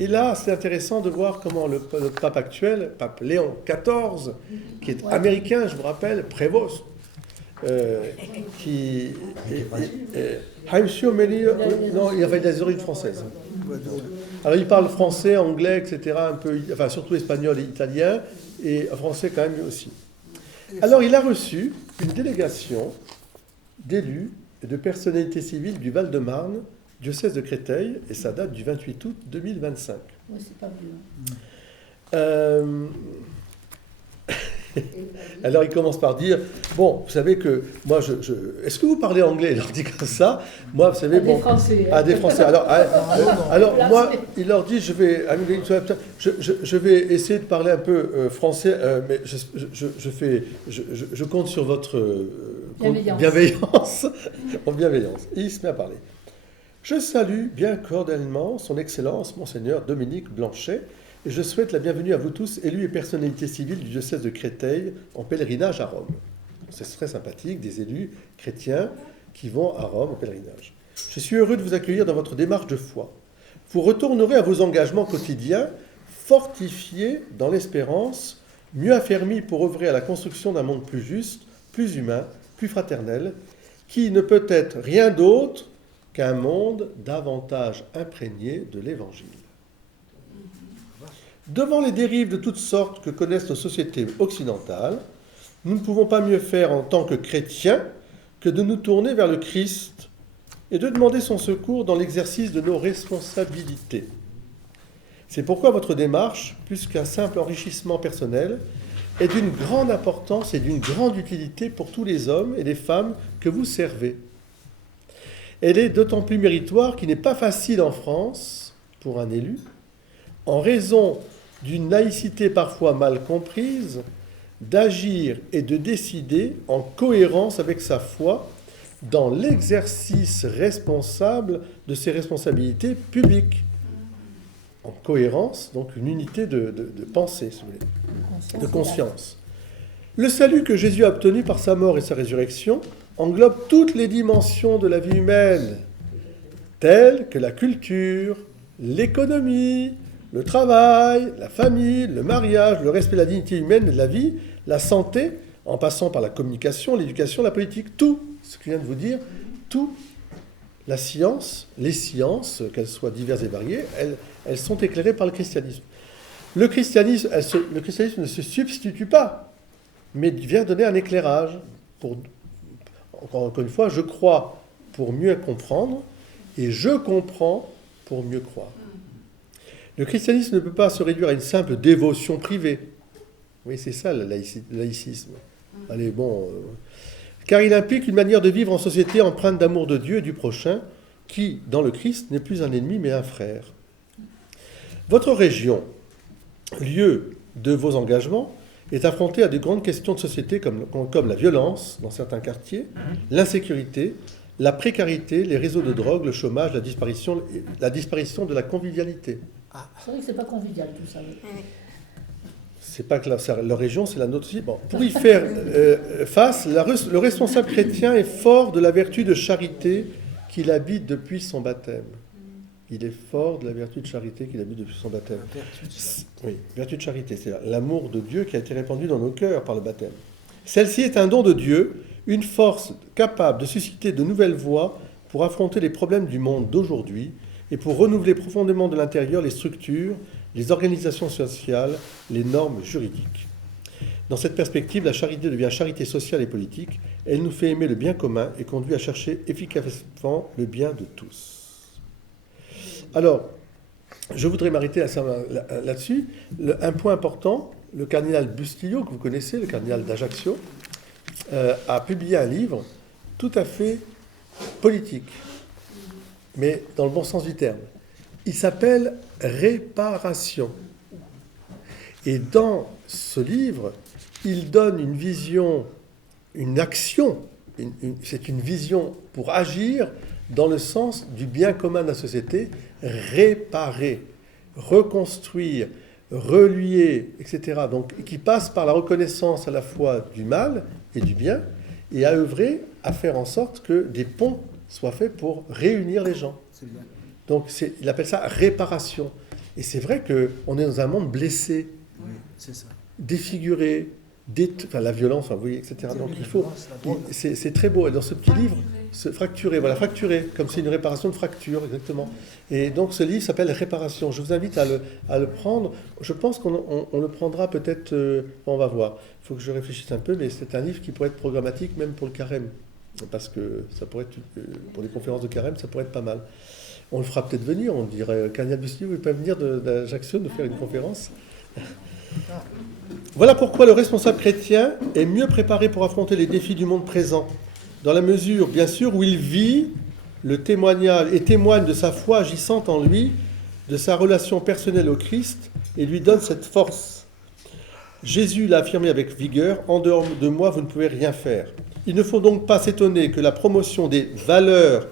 Et là, c'est intéressant de voir comment le pape actuel, pape Léon XIV, qui est américain, je vous rappelle, Prévost, qui I'm sure many, non, il avait des origines françaises. Alors il parle français, anglais, etc., un peu, enfin surtout espagnol et italien, et français quand même aussi. Alors il a reçu une délégation d'élus et de personnalités civiles du Val-de-Marne, diocèse de Créteil, et ça date du 28 août 2025. Oui, c'est pas vieux. Alors il commence par dire, bon, vous savez que moi, est-ce que vous parlez anglais? Il leur dit comme ça. Moi, vous savez, des Français. À des Français. Alors moi, il leur dit, je vais essayer de parler un peu français, mais je compte sur votre bienveillance. Et il se met à parler. Je salue bien cordialement son Excellence, Monseigneur Dominique Blanchet, et je souhaite la bienvenue à vous tous, élus et personnalités civiles du diocèse de Créteil, en pèlerinage à Rome. C'est très sympathique, des élus chrétiens qui vont à Rome en pèlerinage. Je suis heureux de vous accueillir dans votre démarche de foi. Vous retournerez à vos engagements quotidiens, fortifiés dans l'espérance, mieux affermis pour œuvrer à la construction d'un monde plus juste, plus humain, plus fraternel, qui ne peut être rien d'autre qu'un monde davantage imprégné de l'Évangile. Devant les dérives de toutes sortes que connaissent nos sociétés occidentales, nous ne pouvons pas mieux faire en tant que chrétiens que de nous tourner vers le Christ et de demander son secours dans l'exercice de nos responsabilités. C'est pourquoi votre démarche, plus qu'un simple enrichissement personnel, est d'une grande importance et d'une grande utilité pour tous les hommes et les femmes que vous servez. Elle est d'autant plus méritoire qu'il n'est pas facile en France, pour un élu, en raison d'une laïcité parfois mal comprise, d'agir et de décider en cohérence avec sa foi dans l'exercice responsable de ses responsabilités publiques. En cohérence, donc une unité de pensée, si vous voulez, de conscience. Le salut que Jésus a obtenu par sa mort et sa résurrection englobe toutes les dimensions de la vie humaine, telles que la culture, l'économie, le travail, la famille, le mariage, le respect de la dignité humaine et de la vie, la santé, en passant par la communication, l'éducation, la politique, tout ce que je viens de vous dire, tout. La science, les sciences, qu'elles soient diverses et variées, elles sont éclairées par le christianisme. Le christianisme ne se substitue pas, mais vient donner un éclairage. Encore une fois, je crois pour mieux comprendre, et je comprends pour mieux croire. Le christianisme ne peut pas se réduire à une simple dévotion privée. Oui, c'est ça le laïcisme. Allez, bon... car il implique une manière de vivre en société empreinte d'amour de Dieu et du prochain, qui, dans le Christ, n'est plus un ennemi, mais un frère. Votre région, lieu de vos engagements, est affrontée à de grandes questions de société comme la violence dans certains quartiers, l'insécurité, la précarité, les réseaux de drogue, le chômage, la disparition de la convivialité. C'est vrai que c'est pas convivial tout ça. C'est pas que leur région, c'est la nôtre aussi. Bon, pour y faire face, le responsable chrétien est fort de la vertu de charité qu'il habite depuis son baptême. Il est fort de la vertu de charité qu'il habite depuis son baptême. Oui, vertu de charité, c'est l'amour de Dieu qui a été répandu dans nos cœurs par le baptême. Celle-ci est un don de Dieu, une force capable de susciter de nouvelles voies pour affronter les problèmes du monde d'aujourd'hui et pour renouveler profondément de l'intérieur les structures, les organisations sociales, les normes juridiques. Dans cette perspective, la charité devient charité sociale et politique. Elle nous fait aimer le bien commun et conduit à chercher efficacement le bien de tous. Alors, je voudrais m'arrêter là-dessus. Un point important, le cardinal Bustillo, que vous connaissez, le cardinal d'Ajaccio, a publié un livre tout à fait politique, mais dans le bon sens du terme. Il s'appelle « Réparation ». Et dans ce livre, il donne une vision, une action, c'est une vision pour agir dans le sens du bien commun de la société, réparer, reconstruire, relier, etc. Donc, qui passe par la reconnaissance à la fois du mal et du bien, et à œuvrer à faire en sorte que des ponts soient faits pour réunir les gens. C'est bien. Donc, il appelle ça réparation. Et c'est vrai qu'on est dans un monde blessé, Oui, c'est ça. défiguré, la violence, vous voyez, etc. Donc, il faut... C'est très beau. Et dans ce petit livre, fracturé, comme c'est une réparation de fracture, exactement. Et donc, ce livre s'appelle Réparation. Je vous invite à le prendre. Je pense qu'on le prendra peut-être... on va voir. Il faut que je réfléchisse un peu, mais c'est un livre qui pourrait être programmatique, même pour le carême. Parce que ça pourrait être... Pour les conférences de carême, ça pourrait être pas mal. On le fera peut-être venir, on dirait, Cardinal Bustillo, vous pouvez pas venir d'Ajaccio nous faire une conférence. Voilà pourquoi le responsable chrétien est mieux préparé pour affronter les défis du monde présent, dans la mesure, bien sûr, où il vit le témoignage et témoigne de sa foi agissante en lui, de sa relation personnelle au Christ, et lui donne cette force. Jésus l'a affirmé avec vigueur, « En dehors de moi, vous ne pouvez rien faire ». Il ne faut donc pas s'étonner que la promotion des valeurs,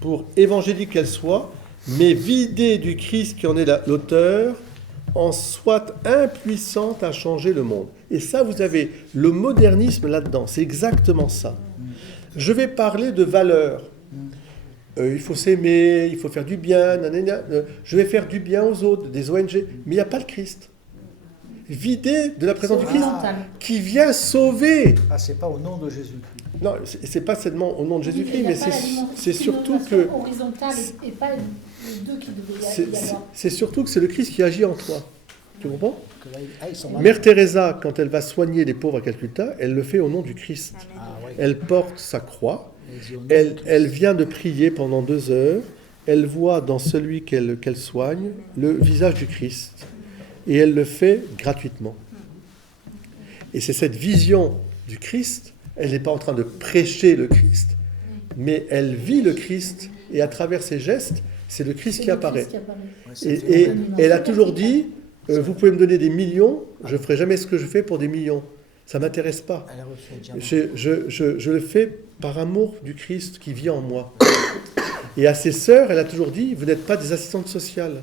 pour évangélique qu'elles soient, mais vidée du Christ qui en est l'auteur, en soit impuissante à changer le monde. Et ça, vous avez le modernisme là-dedans, c'est exactement ça. Je vais parler de valeurs. Il faut s'aimer, il faut faire du bien, je vais faire du bien aux autres, des ONG, mais il n'y a pas le Christ. vidé de la présence du Christ, Horizontal. qui vient sauver. Ah, c'est pas au nom de Jésus-Christ. Non, c'est pas seulement au nom de Jésus-Christ, Il y a mais pas la dimension- c'est surtout l'innovation que horizontale et pas les deux qui devaient y avoir. c'est surtout que c'est le Christ qui agit en toi. Tu comprends? Que là, ils sont malades. Mère Teresa, quand elle va soigner les pauvres à Calcutta, elle le fait au nom du Christ. Ah, ouais. Elle porte sa croix, Elle dit au nom de Christ. elle vient de prier pendant 2 heures, elle voit dans celui qu'elle soigne le visage du Christ. Et elle le fait gratuitement. Et c'est cette vision du Christ, elle n'est pas en train de prêcher le Christ, mais elle vit le Christ, et à travers ses gestes, c'est le Christ qui apparaît. Ouais, c'est Et elle a toujours dit, vous pouvez me donner des millions, je ne ferai jamais ce que je fais pour des millions. Ça ne m'intéresse pas. Elle a reçu le diamant. Je le fais par amour du Christ qui vit en moi. Et à ses sœurs, elle a toujours dit, vous n'êtes pas des assistantes sociales.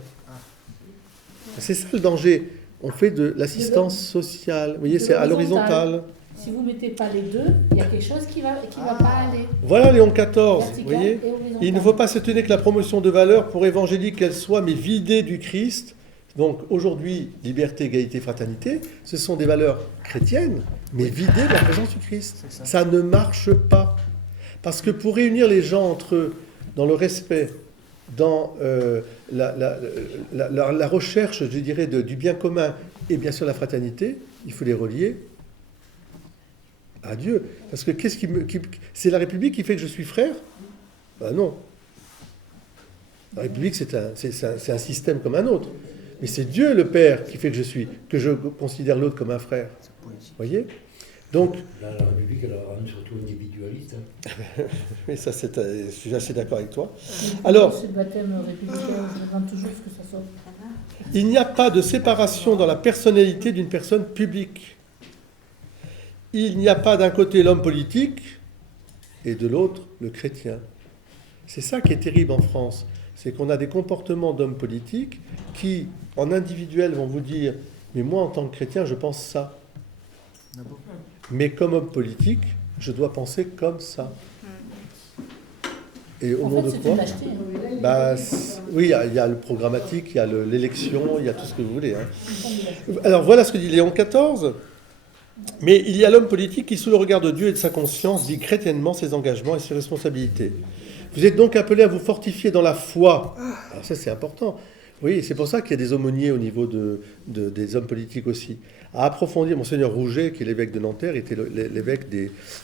C'est ça le danger. On fait de l'assistance sociale. Vous voyez, c'est à l'horizontale. Si vous ne mettez pas les deux, il y a quelque chose qui va pas aller. Voilà Léon XIV, vous Vertical voyez. et horizontal. Il ne faut pas se tenir que la promotion de valeurs pour évangélique qu'elle soit, mais vidée du Christ. Donc aujourd'hui, liberté, égalité, fraternité, ce sont des valeurs chrétiennes, mais vidées de la présence du Christ. Ça ne marche pas. Parce que pour réunir les gens entre eux, dans le respect, dans la recherche, je dirais, du bien commun, et bien sûr la fraternité, il faut les relier à Dieu. Parce que c'est la République qui fait que je suis frère? Ben non. La République, c'est un système comme un autre. Mais c'est Dieu le Père qui fait que je considère l'autre comme un frère. Vous voyez? Donc, La République, elle la rend surtout individualiste. mais ça, je suis assez d'accord avec toi. Alors, C'est le baptême républicain, je demande toujours ce que ça soit. il n'y a pas de séparation dans la personnalité d'une personne publique. Il n'y a pas d'un côté l'homme politique et de l'autre le chrétien. C'est ça qui est terrible en France. C'est qu'on a des comportements d'hommes politiques qui, en individuel, vont vous dire « Mais moi, en tant que chrétien, je pense ça. Mais comme homme politique, je dois penser comme ça. » Et au En nom fait, de c'est quoi une lâcheté. Oui, il y a le programmatique, il y a l'élection, il y a tout ce que vous voulez. Alors voilà ce que dit Léon XIV. Mais il y a l'homme politique qui, sous le regard de Dieu et de sa conscience, vit chrétiennement ses engagements et ses responsabilités. Vous êtes donc appelés à vous fortifier dans la foi. Alors ça, c'est important. Oui, c'est pour ça qu'il y a des aumôniers au niveau des hommes politiques aussi. À approfondir, Monseigneur Rouget, qui est l'évêque de Nanterre, était l'évêque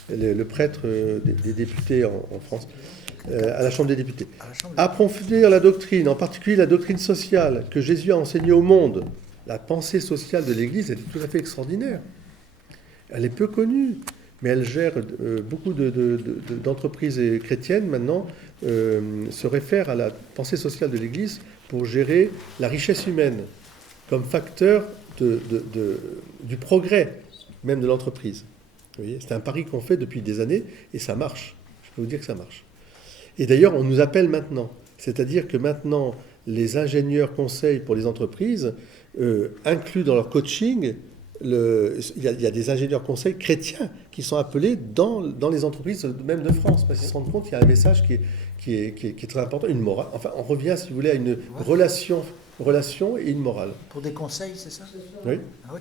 le prêtre des députés en France, à la Chambre des députés. Approfondir la doctrine, en particulier la doctrine sociale que Jésus a enseignée au monde. La pensée sociale de l'Église, elle est tout à fait extraordinaire. Elle est peu connue, mais elle gère beaucoup d'entreprises chrétiennes maintenant se réfèrent à la pensée sociale de l'Église pour gérer la richesse humaine comme facteur du progrès même de l'entreprise. Vous voyez, c'est un pari qu'on fait depuis des années et ça marche. Je peux vous dire que ça marche. Et d'ailleurs, on nous appelle maintenant. C'est-à-dire que maintenant, les ingénieurs conseils pour les entreprises incluent dans leur coaching il y a des ingénieurs conseils chrétiens qui sont appelés dans les entreprises même de France, parce qu'ils se rendent compte qu'il y a un message qui est très important, une morale. Enfin, on revient, si vous voulez, à une relation et une morale. Pour des conseils, c'est ça? Oui. Ah oui.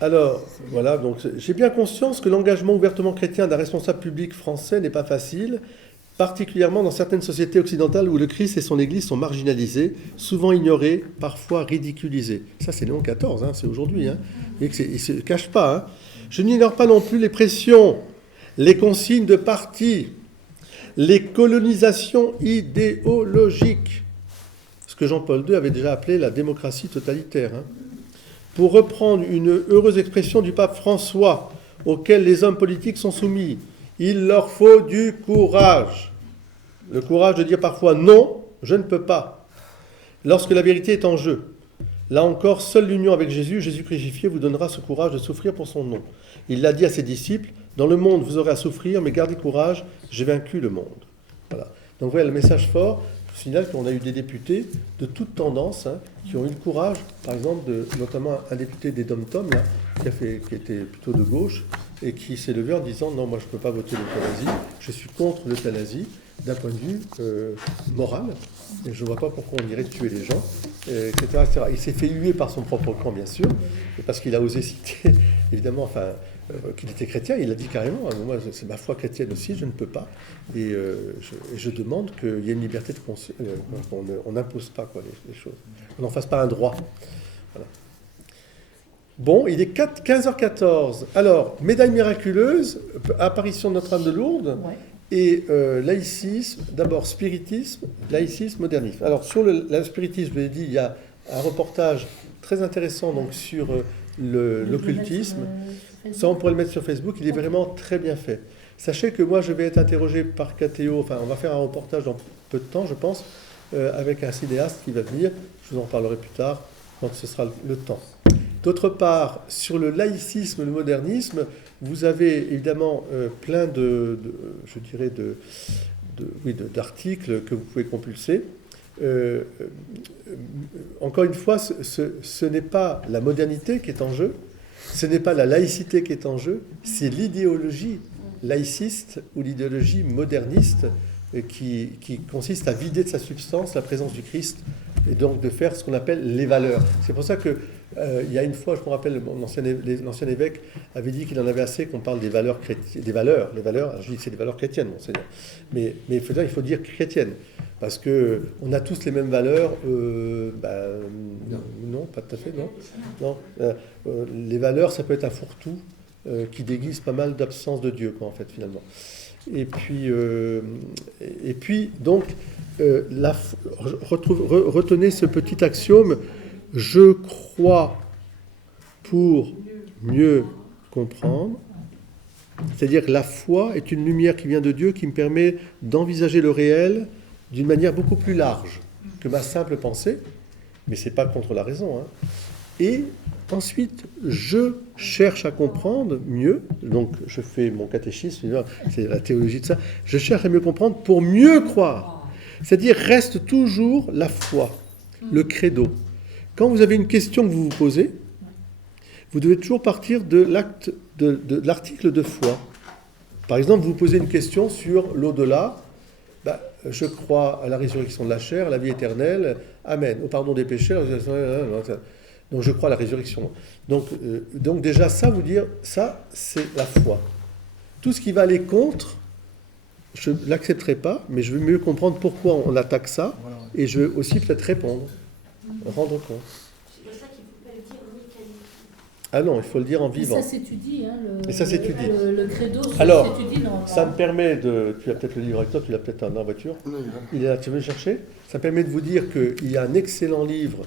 Alors, voilà, donc j'ai bien conscience que l'engagement ouvertement chrétien d'un responsable public français n'est pas facile, particulièrement dans certaines sociétés occidentales où le Christ et son Église sont marginalisés, souvent ignorés, parfois ridiculisés. Ça, c'est Léon XIV, hein, c'est aujourd'hui. Hein. Il ne se cache pas. Hein. Je n'ignore pas non plus les pressions, les consignes de parti, les colonisations idéologiques, ce que Jean-Paul II avait déjà appelé la démocratie totalitaire. Hein. Pour reprendre une heureuse expression du pape François, auquel les hommes politiques sont soumis, il leur faut du courage. Le courage de dire parfois non, je ne peux pas. Lorsque la vérité est en jeu. Là encore, seule l'union avec Jésus, Jésus crucifié, vous donnera ce courage de souffrir pour son nom. Il l'a dit à ses disciples, dans le monde vous aurez à souffrir, mais gardez courage, j'ai vaincu le monde. Voilà. Donc voilà le message fort. Je signale qu'on a eu des députés de toute tendance qui ont eu le courage, par exemple, notamment un député des Dom-Tom, là, qui était plutôt de gauche, et qui s'est levé en disant « Non, moi je ne peux pas voter l'euthanasie, je suis contre l'euthanasie d'un point de vue moral, et je ne vois pas pourquoi on irait tuer les gens. etc., etc. Il s'est fait huer par son propre camp, bien sûr, parce qu'il a osé citer, évidemment, qu'il était chrétien. Il a dit carrément, moi, c'est ma foi chrétienne aussi, je ne peux pas. Et je demande qu'il y ait une liberté de conscience, qu'on n'impose pas les choses, qu'on n'en fasse pas un droit. Voilà. Bon, il est 15h14. Alors, médaille miraculeuse, apparition de Notre-Dame de Lourdes, et laïcisme, d'abord spiritisme, laïcisme, modernisme. Alors, sur le spiritisme, je l'ai dit, il y a un reportage très intéressant donc, sur l'occultisme. Ça, on pourrait le mettre sur Facebook, il est vraiment très bien fait. Sachez que moi, je vais être interrogé par KTO, enfin, on va faire un reportage dans peu de temps, je pense, avec un cinéaste qui va venir. Je vous en parlerai plus tard, quand ce sera le temps. D'autre part, sur le laïcisme, le modernisme, vous avez évidemment plein d'articles que vous pouvez compulser. Encore une fois, ce n'est pas la modernité qui est en jeu, ce n'est pas la laïcité qui est en jeu, c'est l'idéologie laïciste ou l'idéologie moderniste qui consiste à vider de sa substance la présence du Christ et donc de faire ce qu'on appelle les valeurs. C'est pour ça que il y a une fois, je me rappelle, l'ancien évêque avait dit qu'il en avait assez qu'on parle des valeurs chrétiennes, les valeurs, alors je dis que c'est des valeurs chrétiennes, monseigneur. Mais il faut dire chrétiennes, parce que on a tous les mêmes valeurs. Non, pas tout à fait, non. Les valeurs, ça peut être un fourre-tout qui déguise pas mal d'absence de Dieu, quoi, en fait, finalement. Et puis donc, retenez ce petit axiome. Je crois pour mieux comprendre. C'est-à-dire que la foi est une lumière qui vient de Dieu qui me permet d'envisager le réel d'une manière beaucoup plus large que ma simple pensée, mais ce n'est pas contre la raison. Hein. Et ensuite, je cherche à comprendre mieux, donc je fais mon catéchisme, c'est la théologie de ça, je cherche à mieux comprendre pour mieux croire. C'est-à-dire, reste toujours la foi, le credo. Quand vous avez une question que vous vous posez, vous devez toujours partir de l'article de foi. Par exemple, vous vous posez une question sur l'au-delà. Je crois à la résurrection de la chair, à la vie éternelle. Amen. Au pardon des péchés. Donc je crois à la résurrection. Donc déjà, ça, vous dire, ça, c'est la foi. Tout ce qui va aller contre, je ne l'accepterai pas, mais je veux mieux comprendre pourquoi on attaque ça, et je veux aussi peut-être répondre. Rendre compte. C'est pour ça qu'il ne faut pas le dire mécaniquement. Ah non, il faut le dire en vivant. Et ça s'étudie. Et ça s'étudie. Le credo s'étudie normalement. Ça me permet de... Tu as peut-être le livre avec toi, tu l'as peut-être dans la voiture. Il est là, tu veux le chercher? Ça me permet de vous dire qu'il y a un excellent livre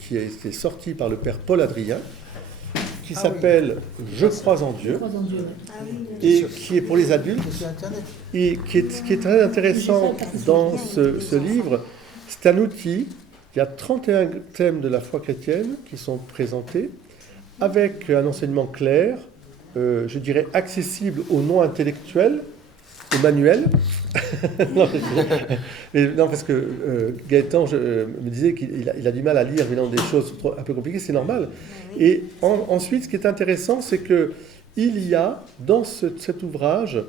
qui a été sorti par le père Paul Adrien, qui s'appelle Je crois en Dieu, et qui est pour les adultes, et qui est très intéressant dans ce livre. C'est un outil. Il y a 31 thèmes de la foi chrétienne qui sont présentés, avec un enseignement clair, je dirais accessible aux non-intellectuels, aux manuels. non, parce que Gaëtan me disait qu'il a du mal à lire des choses un peu compliquées, c'est normal. Et ensuite, ce qui est intéressant, c'est qu'il y a dans cet ouvrage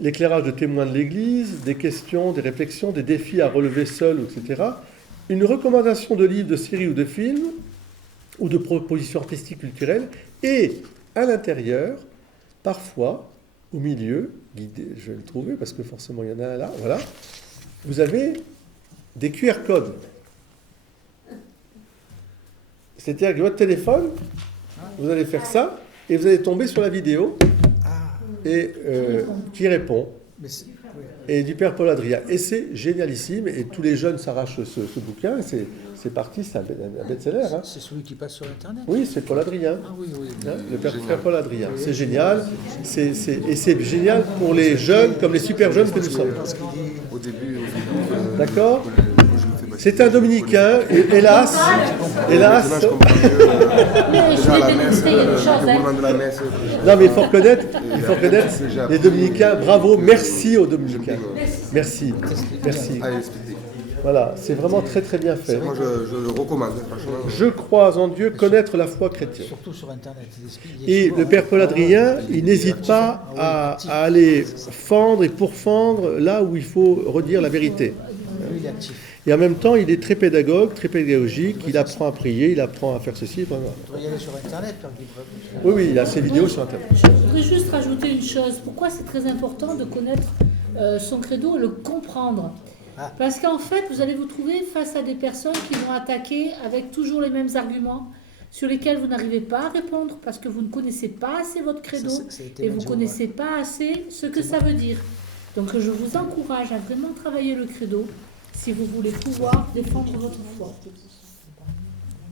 l'éclairage de témoins de l'Église, des questions, des réflexions, des défis à relever seul, etc. Une recommandation de livres, de séries ou de films, ou de propositions artistiques culturelles, et à l'intérieur, parfois, au milieu, guidé, je vais le trouver parce que forcément il y en a un là, voilà, vous avez des QR codes. C'est-à-dire que votre téléphone, vous allez faire ça, et vous allez tomber sur la vidéo, et qui répond, et du père Paul Adrien. Et c'est génialissime, et tous les jeunes s'arrachent ce bouquin, c'est parti, c'est un best-seller. Hein. C'est celui qui passe sur Internet. Oui, c'est Paul Adrien. Ah, oui. Hein, le père Paul Adrien. C'est génial, et c'est génial pour les jeunes, comme les super jeunes que nous sommes. D'accord ? C'est un dominicain, et hélas, non mais il faut reconnaître, les dominicains, bravo, merci aux dominicains. Merci. Voilà, c'est vraiment très très bien fait. Moi je le recommande, franchement. Je crois en Dieu, connaître la foi chrétienne. Surtout sur Internet. Et le père Paul Adrien, il n'hésite pas à aller fendre et pourfendre là où il faut redire la vérité. Il est actif. Et en même temps, il est très pédagogue, très pédagogique, il apprend à prier, il apprend à faire ceci. Voilà. Il doit y aller sur Internet. Oui, il a ses vidéos sur Internet. Je voudrais juste rajouter une chose. Pourquoi c'est très important de connaître son credo et le comprendre? Parce qu'en fait, vous allez vous trouver face à des personnes qui vont attaquer avec toujours les mêmes arguments sur lesquels vous n'arrivez pas à répondre parce que vous ne connaissez pas assez votre credo et vous ne connaissez pas assez ce que ça veut dire. Donc je vous encourage à vraiment travailler le credo si vous voulez pouvoir défendre votre foi.